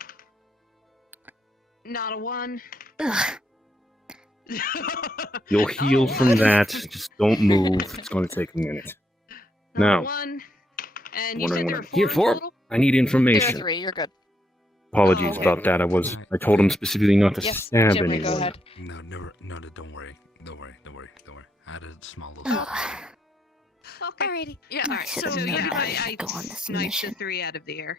Not a 1. You'll heal from that. Just don't move. It's going to take a minute. Now, 1. And you wondering said what there I'm are 4 here for? total? I need There are information. 3. You're good. Apologies about that. I told him specifically not to Yes, stab Jimmy, go anyone. ahead. No, never. No, don't worry. Don't worry. I had a small little. Okay. Alrighty. Yeah, I alright. So should've yeah, known I go on this sniped the mission. 3 out of the air.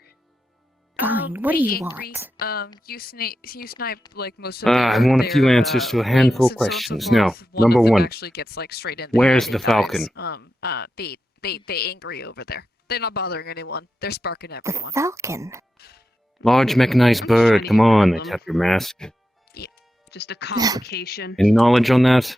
Fine. What do you angry. want? You snipe like most of I their, want a few their, answers to a handful of wings and so on and so questions. Now, forth. number of them 1. actually gets like straight in. Where's and the dies. falcon? They angry over there. They're not bothering anyone. They're sparking The everyone. falcon. Large mechanized I'm just bird. trying to Come get rid on. of I them. tap your mask. Just a complication. Any knowledge on that?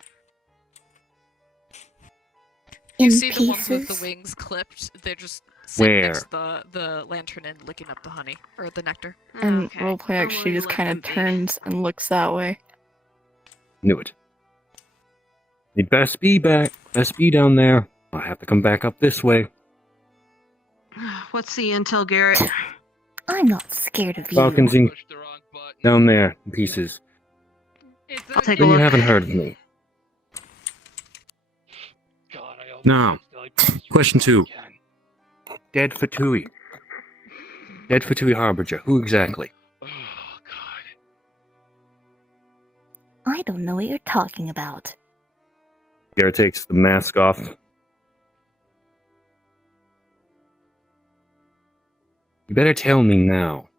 You In see the ones with the pieces? wings clipped. They're just sitting Where? next to the lantern and licking up the honey or the nectar. And Okay. roleplay I'm actually willing to just let kind them of be. turns and looks that way. Knew it. You'd best be back. Best be down there. I'll have to come back up this way. What's the intel, Garrett? I'm not scared of you. Falcon's in down there in pieces. I'll take a Then you look. haven't heard of me. Now, question 2. Dead Fatui. Dead Fatui Harbinger. Who exactly? I don't know what you're talking about. Garrett takes the mask off. You better tell me now.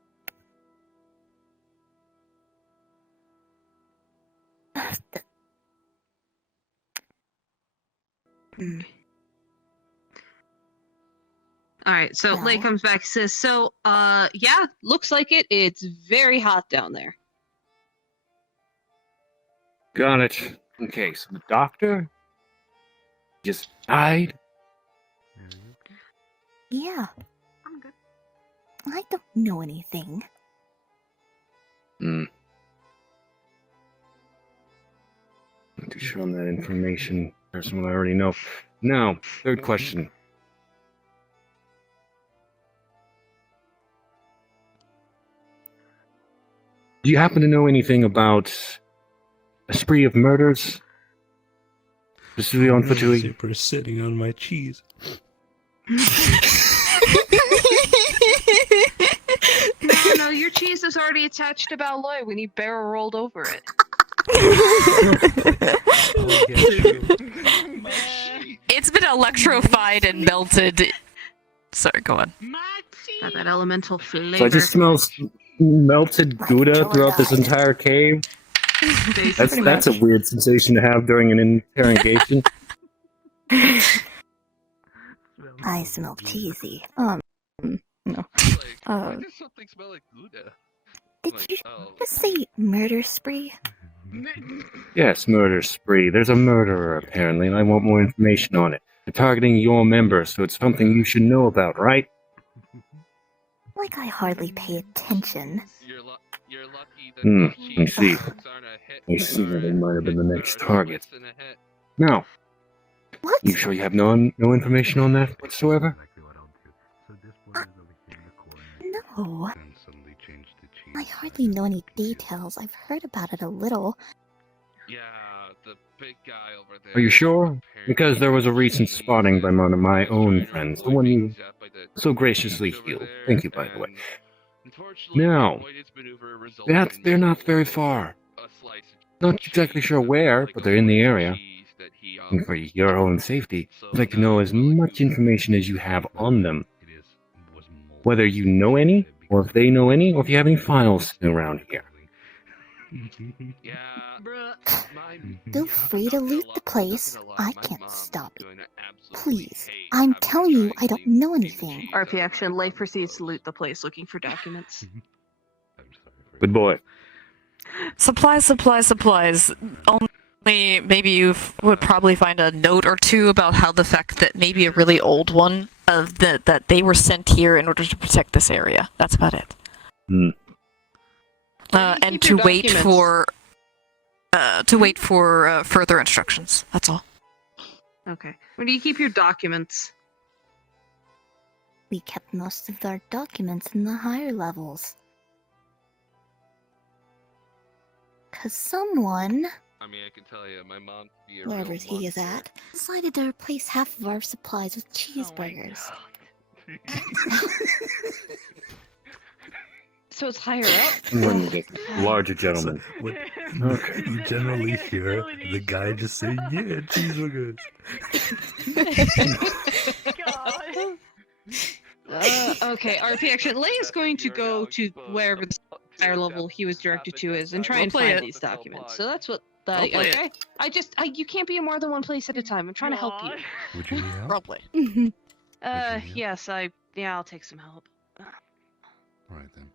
Alright, so Lay comes back and says, so, yeah, looks like it. It's very hot down there. Got it. Okay, so the doctor just died? Yeah. I'm good. I don't know anything. Not too sure on that information. There's someone I already know. Now, third question. Do you happen to know anything about a spree of murders? Specifically on Fatui? Zipper sitting on my cheese. No, your cheese is already attached to Balloy when he barrel rolled over it. It's been electrified and melted. Sorry, go on. Got that elemental flavor. So I just smell melted Gouda throughout this entire cave. That's a weird sensation to have during an interrogation. I smell cheesy. No. Why does something smell like Gouda? Did you just say murder spree? Yes, murder spree. There's a murderer, apparently, and I want more information on it. They're targeting your members, so it's something you should know about, right? Like I hardly pay attention. I see. I see that they might have been the next target. Now, What? you sure you have no information on that whatsoever? No. I hardly know any details. I've heard about it a little. Yeah, the big guy over there. Are you sure? Because there was a recent spotting by one of my own friends, the one you so graciously healed. Thank you, by the way. Now, they're not very far. Not exactly sure where, but they're in the area. And for your own safety, I'd like to know as much information as you have on them. Whether you know any, or if they know any, or if you have any files sitting around here. Feel free to loot the place. I can't stop you. Please, I'm telling you, I don't know anything. RP action, Lay proceeds to loot the place looking for documents. Good boy. Supplies. Only maybe you would probably find a note or two about how the fact that maybe a really old one of that they were sent here in order to protect this area. That's about it. And to wait for further instructions. That's all. Okay. Where do you keep your documents? We kept most of our documents in the higher levels. 'Cause someone, I mean, I can tell you, my mom could be a wherever real he is monster. at, decided to replace half of our supplies with cheeseburgers. So it's higher up? Larger gentleman. Okay. You generally hear the guy just saying, yeah, cheeseburgers. Okay, RP action. Lay is going to go to wherever the higher level he was directed to is and try and find these documents. So that's what okay. You can't be in more than one place at a time. I'm trying to help you. Would you need help? Roleplay. Yes, I'll take some help. Alright then.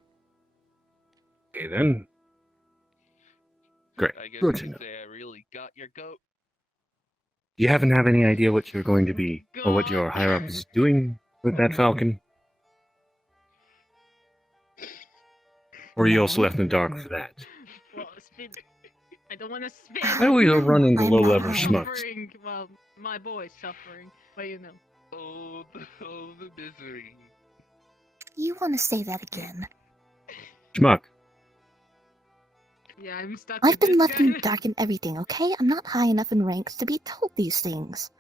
Okay then. Great. I guess Good you to know. could say I really got your goat. Do you happen to have any idea what you're going to be, or what your higher up is doing with that falcon? Or are you also left in the dark for that? Well, spin. I don't want to spin. I always run into low-level schmucks. Suffering. Well, my boy's suffering, but you know. Oh, the misery. You want to say that again? Schmuck. Yeah, I'm stuck. I've with been this left in guy. the dark in everything, okay? I'm not high enough in ranks to be told these things.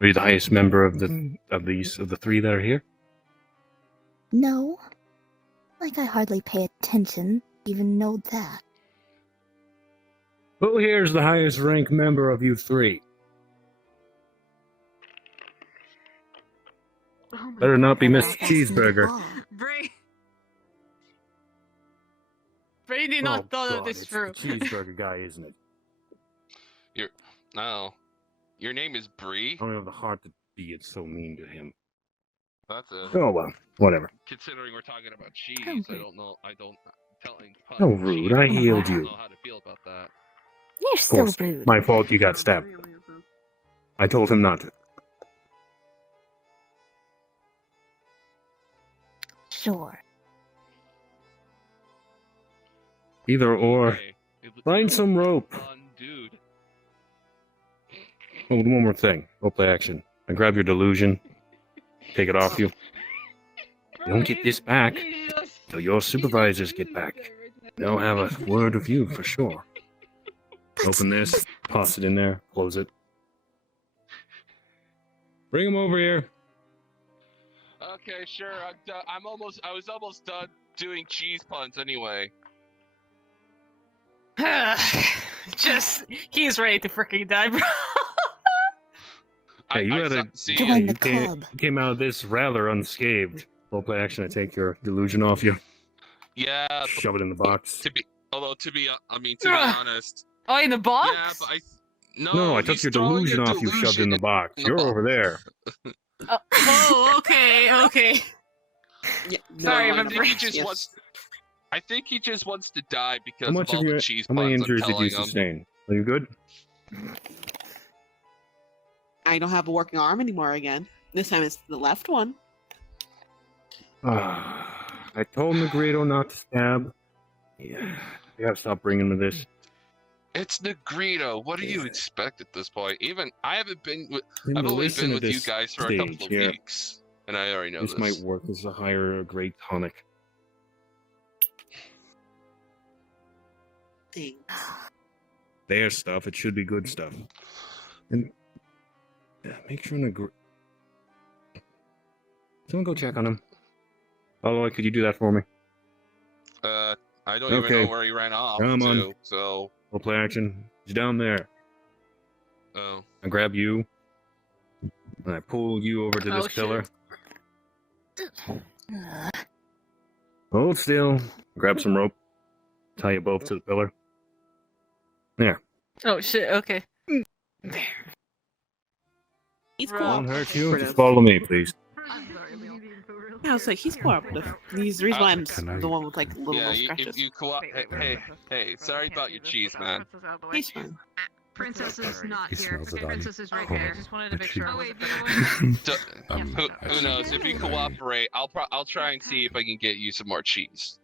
Are you the highest member of the three that are here? No. Like I hardly pay attention, even know that. Who here is the highest rank member of you three? Oh my Better not be God. Mr. Cheeseburger. Bray did not thought of this it's through. the cheeseburger guy, isn't it? Your name is Bree? I don't have the heart to be so mean to him. That's a... Oh well, whatever. Considering we're talking about cheese, I don't know. Telling No rude, I healed I you. don't know how to feel about that. You're Of still course, rude. my fault you got stabbed. I told him not to. Sure. Either or. Hey, Find some rope. fun dude. Oh, one more thing. Roleplay action. I grab your delusion. Take it off you. You don't get this back till your supervisors get back. They'll have a word with you for sure. Open this, toss it in there, close it. Bring him over here. Okay, sure. I'm done. I was almost done doing cheese puns anyway. He's ready to freaking die, bro. Hey, Join the club. You came out of this rather unscathed. Roleplay action, I take your delusion off you. Yeah. Shove it in the box. To be honest. Oh, in the box? Yeah, but No, I took your delusion off you, shoved it in the box. You're over there. Oh, okay. Yeah, Sorry, no, my I think brain. he just wants. I think he just wants to die because How much of all the cheese how many puns I'm injuries did you telling him. sustain? Are you good? I don't have a working arm anymore again. This time it's the left one. I told Negrito not to stab. Yeah, you gotta stop bringing me this. It's Negrito. What do you expect at this point? Even I haven't been. I've only Listen been to with you this guys for a stage couple of here. weeks, and I already know This might work as a higher grade tonic. Their stuff, it should be good stuff. And make sure someone go check on him. Oh, could you do that for me? I don't even know where he ran off Come to. on. So. We'll play action. He's down there. Oh. I grab you. And I pull you over to this pillar. Hold still. Grab some rope. Tie you both to the pillar. There. Oh shit. Okay. He's Won't hurt you. cooperative. Just follow me, please. Yeah, I was like, he's cooperative. He's the reason why I'm the one with like little Yeah, scratches. if you hey, sorry about your cheese, man. He's fine. Princess is not He here. smells it on Princess is right you. there. Just wanted to make sure. Oh, Oh wait, Who knows? If you cooperate, I'll try and see if I can get you some more cheese.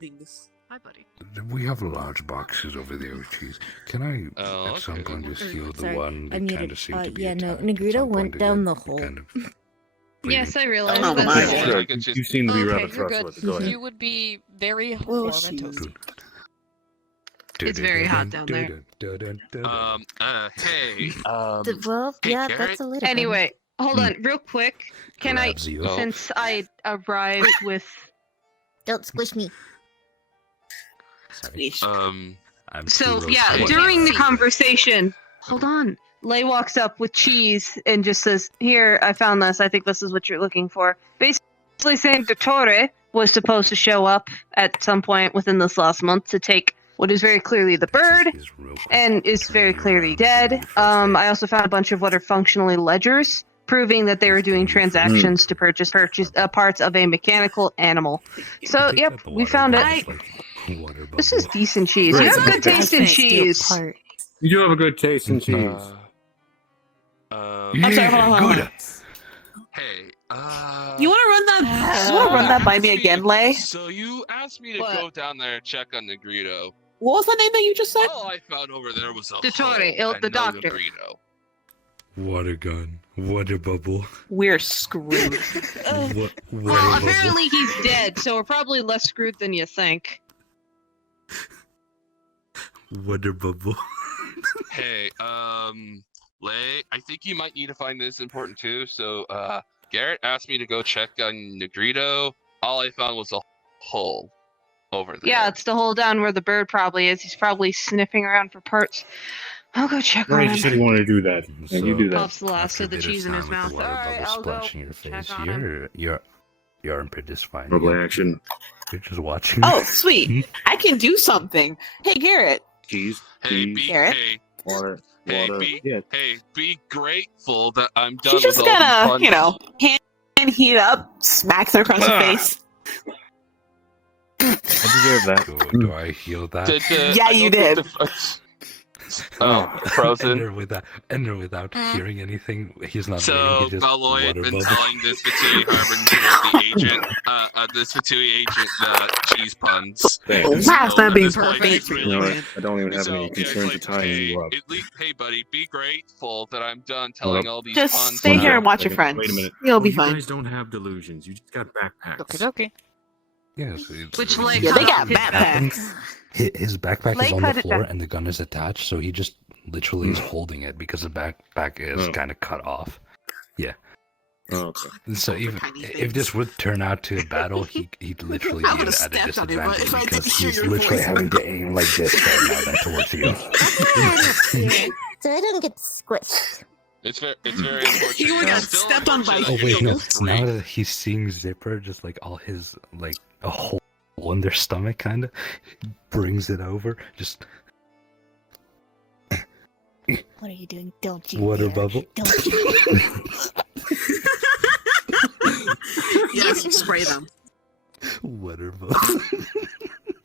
Hi, buddy. We have large boxes over there with cheese. Can I at some point just steal the Sorry, one I that muted. kind of seemed to be Yeah, no, attacked at Negrito some went point down again? the hole. Kind of Yes, I realize Oh that. my Sure, God. you seem to be rather Okay, you're good. trustworthy. Go ahead. You would be very Well, warm and she's- toasty. It's very hot down there. Hey. Well, Hey, yeah, Garrett? that's a little. Anyway, hold on, real quick. Can I, Grabs you. Oh. since I arrived with Don't squish me. Sorry. Um. I'm So too yeah, roasted. during the conversation, hold on. Lay walks up with cheese and just says, "Here, I found this. I think this is what you're looking for." Basically saying Dottore was supposed to show up at some point within this last month to take what is very clearly the bird He's real quick. and is very Turning clearly around dead. really frustrated. I also found a bunch of what are functionally ledgers, proving that they were doing transactions to purchase parts of a mechanical animal. So, Take yep, out the we water found bubble, it. like water This is bubble. decent cheese. Great. You have good taste in cheese. You do have a good taste in cheese. I'm sorry, hold on. Hey. You want to run that? You want to run that by me again, Lay? So you asked me to What? go down there and check on Negrito. What was the name that you just said? All I found over there was a Dottore, hole the and no doctor. Negrito. Water gun. Water bubble. We're screwed. Well, apparently he's dead, so we're probably less screwed than you think. Water bubble. Hey, Lay, I think you might need to find this important too. So, Garrett asked me to go check on Negrito. All I found was a hole over there. Yeah, it's the hole down where the bird probably is. He's probably sniffing around for parts. I'll go check on Right, him. you said you wanted to do that. So, you do that. Pops the last of the cheese in his mouth. Water Alright, bubble I'll go splashing your face. check on him. Your armpit is fine. Roleplay action. You're just watching. Oh, sweet. I can do something. Hey, Garrett. Cheese. Hey, cheese, Garrett? water. Hey, Water. be grateful that I'm done She's just with all gonna, these puns. hand heat up, smacks her across the face. I deserve that. Do I heal that? Yeah, you did. Frozen. Ender without hearing anything. He's not So, bleeding, he just Baloy water had been bubble. telling this Fatui Harbinger, the agent, this Fatui agent, cheese puns. Thanks. Wow, that'd be This place perfect. is really You know what? good. I don't even have So, any yeah, it's concerns like, to tying you up. hey, buddy, be grateful that I'm done telling all these Just puns. stay now. here and watch your friends. Wait a minute. You'll be you fine. guys don't have delusions. You just got backpacks. Okay. Yes. it's- Which it's- leg Yeah, they got his backpacks. His backpack Leg is on cut the it floor down. and the gun is attached, so he just literally is holding it because the backpack is kind of cut off. Yeah. Oh, okay. So if this would turn out to a battle, he'd literally I be would've at a stepped on him, but disadvantage if I because didn't hear he's your literally voice. having to aim like this right now than towards you. So I don't get squished. It's very unfortunate. You would've got Still stepped on by unfortunate Oh that wait, you no. get free. Now that he's seeing Zipper, just like all his like a hole in their stomach, kind of brings it over. Just What are you doing? Don't you water dare. bubble. Don't you. Yes, spray them. Water bubble.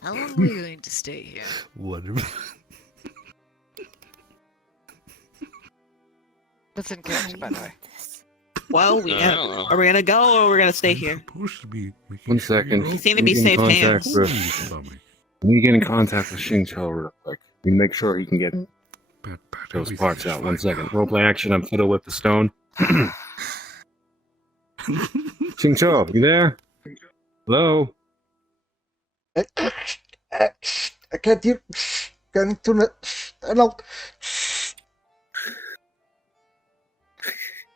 How long are you going to stay here? Water. That's in character, by the way. Well, are we gonna go or we're gonna stay here? Supposed to be. 1 second. You seem to be Let me safe get in hands. contact with- Let me get in contact with Xingqiu real quick. We make sure he can get those parts out. 1 second. Roleplay action. I'm fiddle with the stone. Xingqiu, you there? Hello? I can't hear. Going to the tunnel.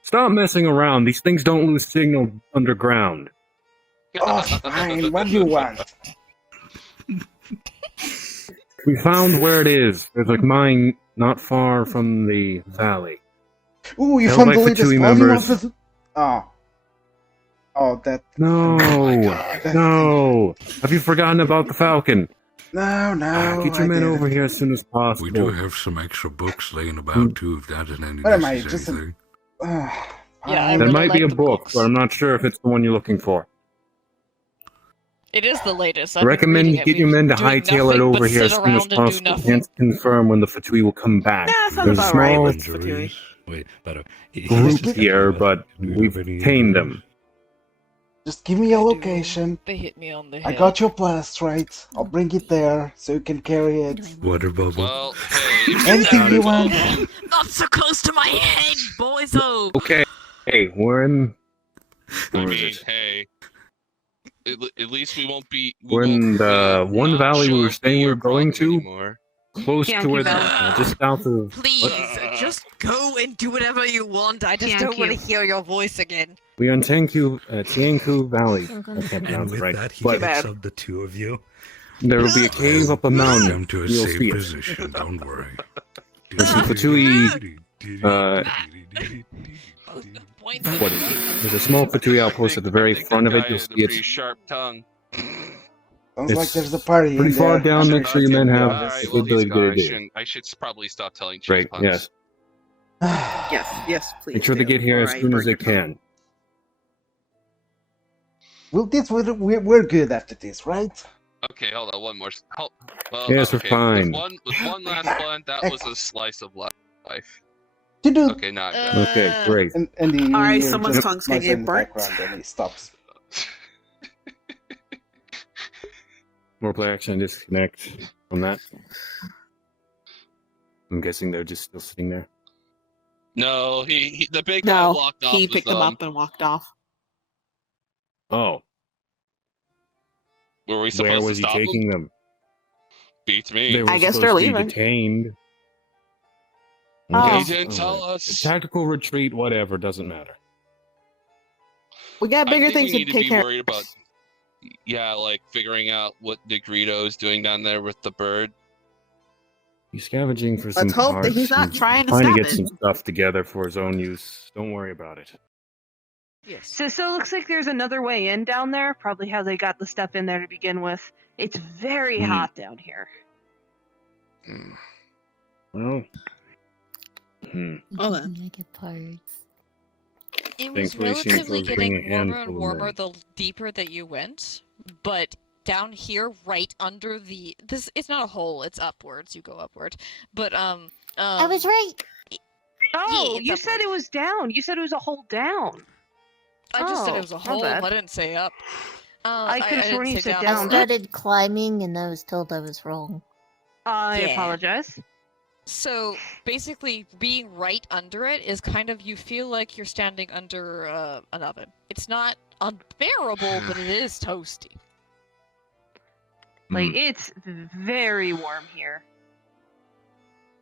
Stop messing around. These things don't lose signal underground. Oh, fine. What do you want? We found where it is. There's a mine not far from the valley. Ooh, you Held found by the latest Fatui volume members. of the... Oh. Oh, that... No, no. Have you forgotten about the Falcon? No. Get your I men didn't. over here as soon as possible. We do have some extra books laying about too, if that is any What am I, just a- anything. Oh, Yeah, I fine. There really might be like a the book, books. but I'm not sure if it's the one you're looking for. It is the latest. I recommend you get your men to hightail it over here as soon as possible. Can't confirm when the Fatui will come back. Nah, sounds There's a about right small with Fatui. Wait, but group here, but we've tamed them. Just give me a location. They hit me on the I head. got your blast right. I'll bring it there so you can carry it. Water bubble. Well, hey, Anything you want. Not so close to my head, boys. Oh. Okay. Hey, we're in. I Where is mean, it? hey, at least we won't be. We're in the one valley we were saying we were going to, Anymore. close to where, just south of. Please, just go and do whatever you want. I just don't want to hear your voice again. We are in Tianku Valley. I can't And pronounce it with right. that, he But picks up the two of you. there will be a cave up a mountain. Come to a You'll safe see it. position. Don't worry. There's some Fatui. What is it? There's a small Fatui outpost at the very front of it. You'll see Pretty it. sharp tongue. Sounds It's like there's a party pretty in far there. down. Make sure your men have Alright, the well, ability to get it in. I should probably stop telling cheese Right. puns. Yes. Yes, please. Make sure they get here as soon as they can. Well, we're good after this, right? Okay, hold on, one more. Well, Yes, we're okay, fine. With one last blunt, that was a slice of life. You do. Okay, not good. Okay, great. And the All right, you're someone's just tongue's gonna noise in get the burnt. background and he stops. More play action. Disconnect from that. I'm guessing they're just still sitting there. No, the big guy No, walked off. he with picked them up and walked off. Oh. Were we Where supposed was to he stop taking him? them? Beats me. They were I guess supposed they're to be leaving. detained. Oh. He didn't tell us. Tactical retreat, whatever, doesn't matter. We got I bigger think things we to need to take be care worried about. Yeah, like figuring out what Negrito is doing down there with the bird. He's scavenging for some Let's hope that parts. he's not He's trying to trying to stab get it. some stuff together for his own use. Don't worry about it. Yes. So it looks like there's another way in down there. Probably how they got the step in there to begin with. It's very hot down here. Well. Hold on. Naked parts. It was Thankfully, she relatively enclosed bring a getting warmer handful and of warmer men. the deeper that you went, but down here, right under it's not a hole, it's upwards. You go upward, but I was right. Oh, it's you said it was down. You said it was a hole down. I just said Oh, it was a my hole. bad. I didn't say up. I could have sworn didn't you say said I down. started climbing and I was told I was wrong. I Yeah. apologize. So basically, being right under it is kind of you feel like you're standing under an oven. It's not unbearable, but it is toasty. Like, it's very warm here.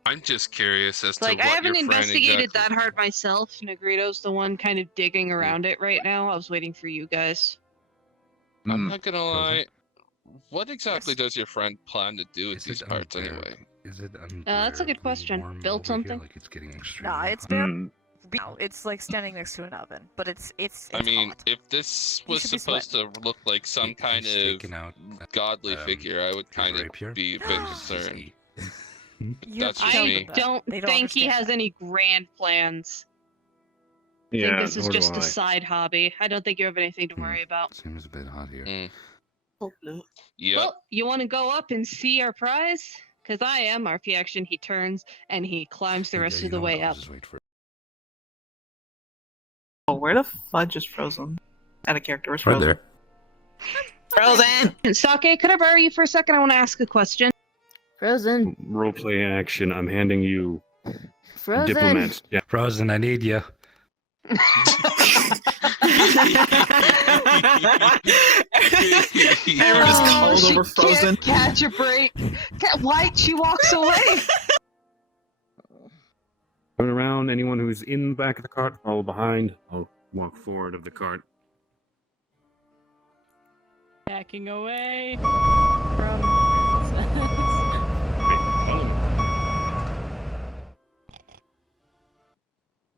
I'm just curious as to Like, what I haven't your friend investigated exactly... that hard myself. Negrito's the one kind of digging around it right now. I was waiting for you guys. I'm not gonna lie. What exactly does your friend plan to do with these parts anyway? Is it That's a good question. Build something? Like it's getting extreme. Nah, it's bare. It's like standing next to an oven, but it's I mean, if this was should be supposed to look like some kind of godly figure, I would kind of be a bit concerned. That's just I me. don't think he has any grand plans. I Yeah, think this is nor do just a I. side hobby. I don't think you have anything to worry about. Seems a bit hot here. Yep. Well, you want to go up and see our prize? Because I am. RP action, he turns and he climbs the rest of the way up. Oh, where the fudge is Frozen? Out of character, where's Right Frozen? there. Frozen! Sake, could I borrow you for a second? I want to ask a question. Frozen. Roleplay action. I'm handing you Frozen. diplomats. Yeah. Frozen, I need you. Everyone's cold over Frozen. Can't catch a break. Why she walks away? Turn around. Anyone who's in the back of the cart, follow behind. I'll walk forward of the cart. Backing away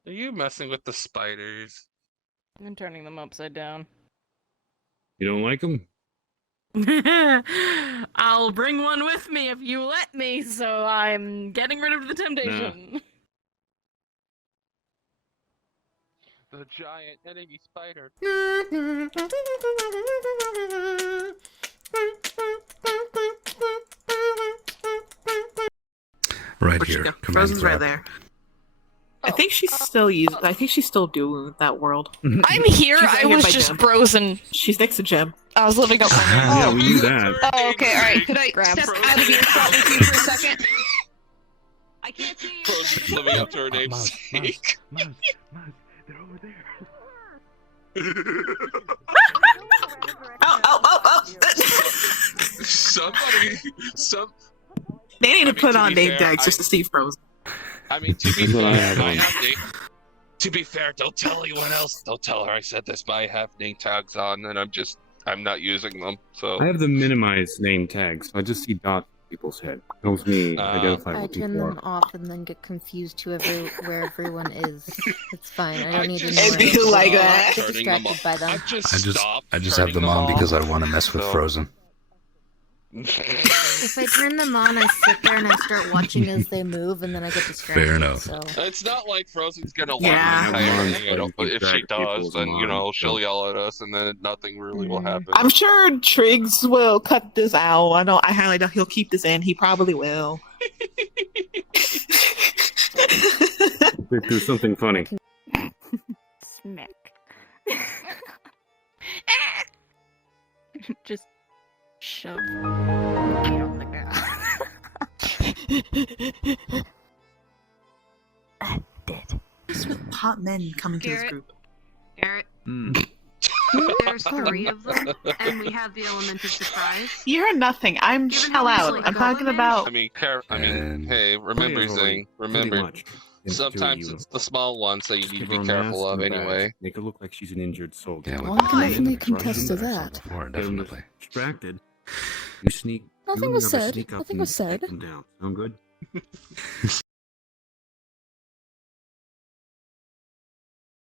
Are you messing with the spiders? I'm turning them upside down. You don't like them? I'll bring one with me if you let me, so I'm getting rid of the temptation. The giant enemy spider. Right Where'd she here. go? Command Frozen's right grab. there. I think she's still using. I think she's still doing that world. I'm here. She's right I here was by just Jem. frozen. She's next to Jem. I was living up my Yeah, we knew that. Oh, okay, alright. Could I step out of your spot with you for a second? I can't see you. Frozen's living up to her namesake. They're over there. Oh! They need to put on name tags just to see Frozen. I mean, to be That's what I fair, have I on. have to be fair, don't tell anyone else. Don't tell her I said this, but I have name tags on, and I'm not using them. So I have the minimized name tags. So I just see dots on people's head. Helps me identify I what turn people them are. off and then get confused where everyone is. It's fine. I don't need to know. I do like that. Get distracted by them. I just have them on because I want to mess with Frozen. If I turn them on, I sit there and I start watching as they move, and then I get distracted. Fair enough. So. it's not like Frozen's gonna watch Yeah. the entire Yeah. thing. I don't, but if she Keep track of does, people's then minds, she'll so. yell at us, and then nothing really will happen. I'm sure Triggs will cut this out. I highly doubt he'll keep this in. He probably will. Do something funny. Smack. Just shove me on the ground. I'm dead. hot men coming to this Garrett. group. Garrett, there's 3 of them, and we have the element of surprise. You heard nothing. I'm Given hell how out. much I'm talking about. I mean, hey, remember, Zing. Remember, sometimes it's the small ones that you need to be careful of anyway. Make her look like she's an injured soldier. Yeah, Well, I can definitely contest to that. Before, definitely. Distracted. You sneak. Nothing you was never said. sneak up Nothing and was said. take them down. Sound good?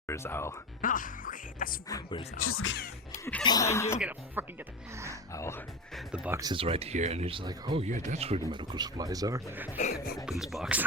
Where's Al? Oh, okay, that's Where's Al? just. I'm just gonna freaking get it. Al. The box is right here, and he's like, oh yeah, that's where the medical supplies are. Opens box.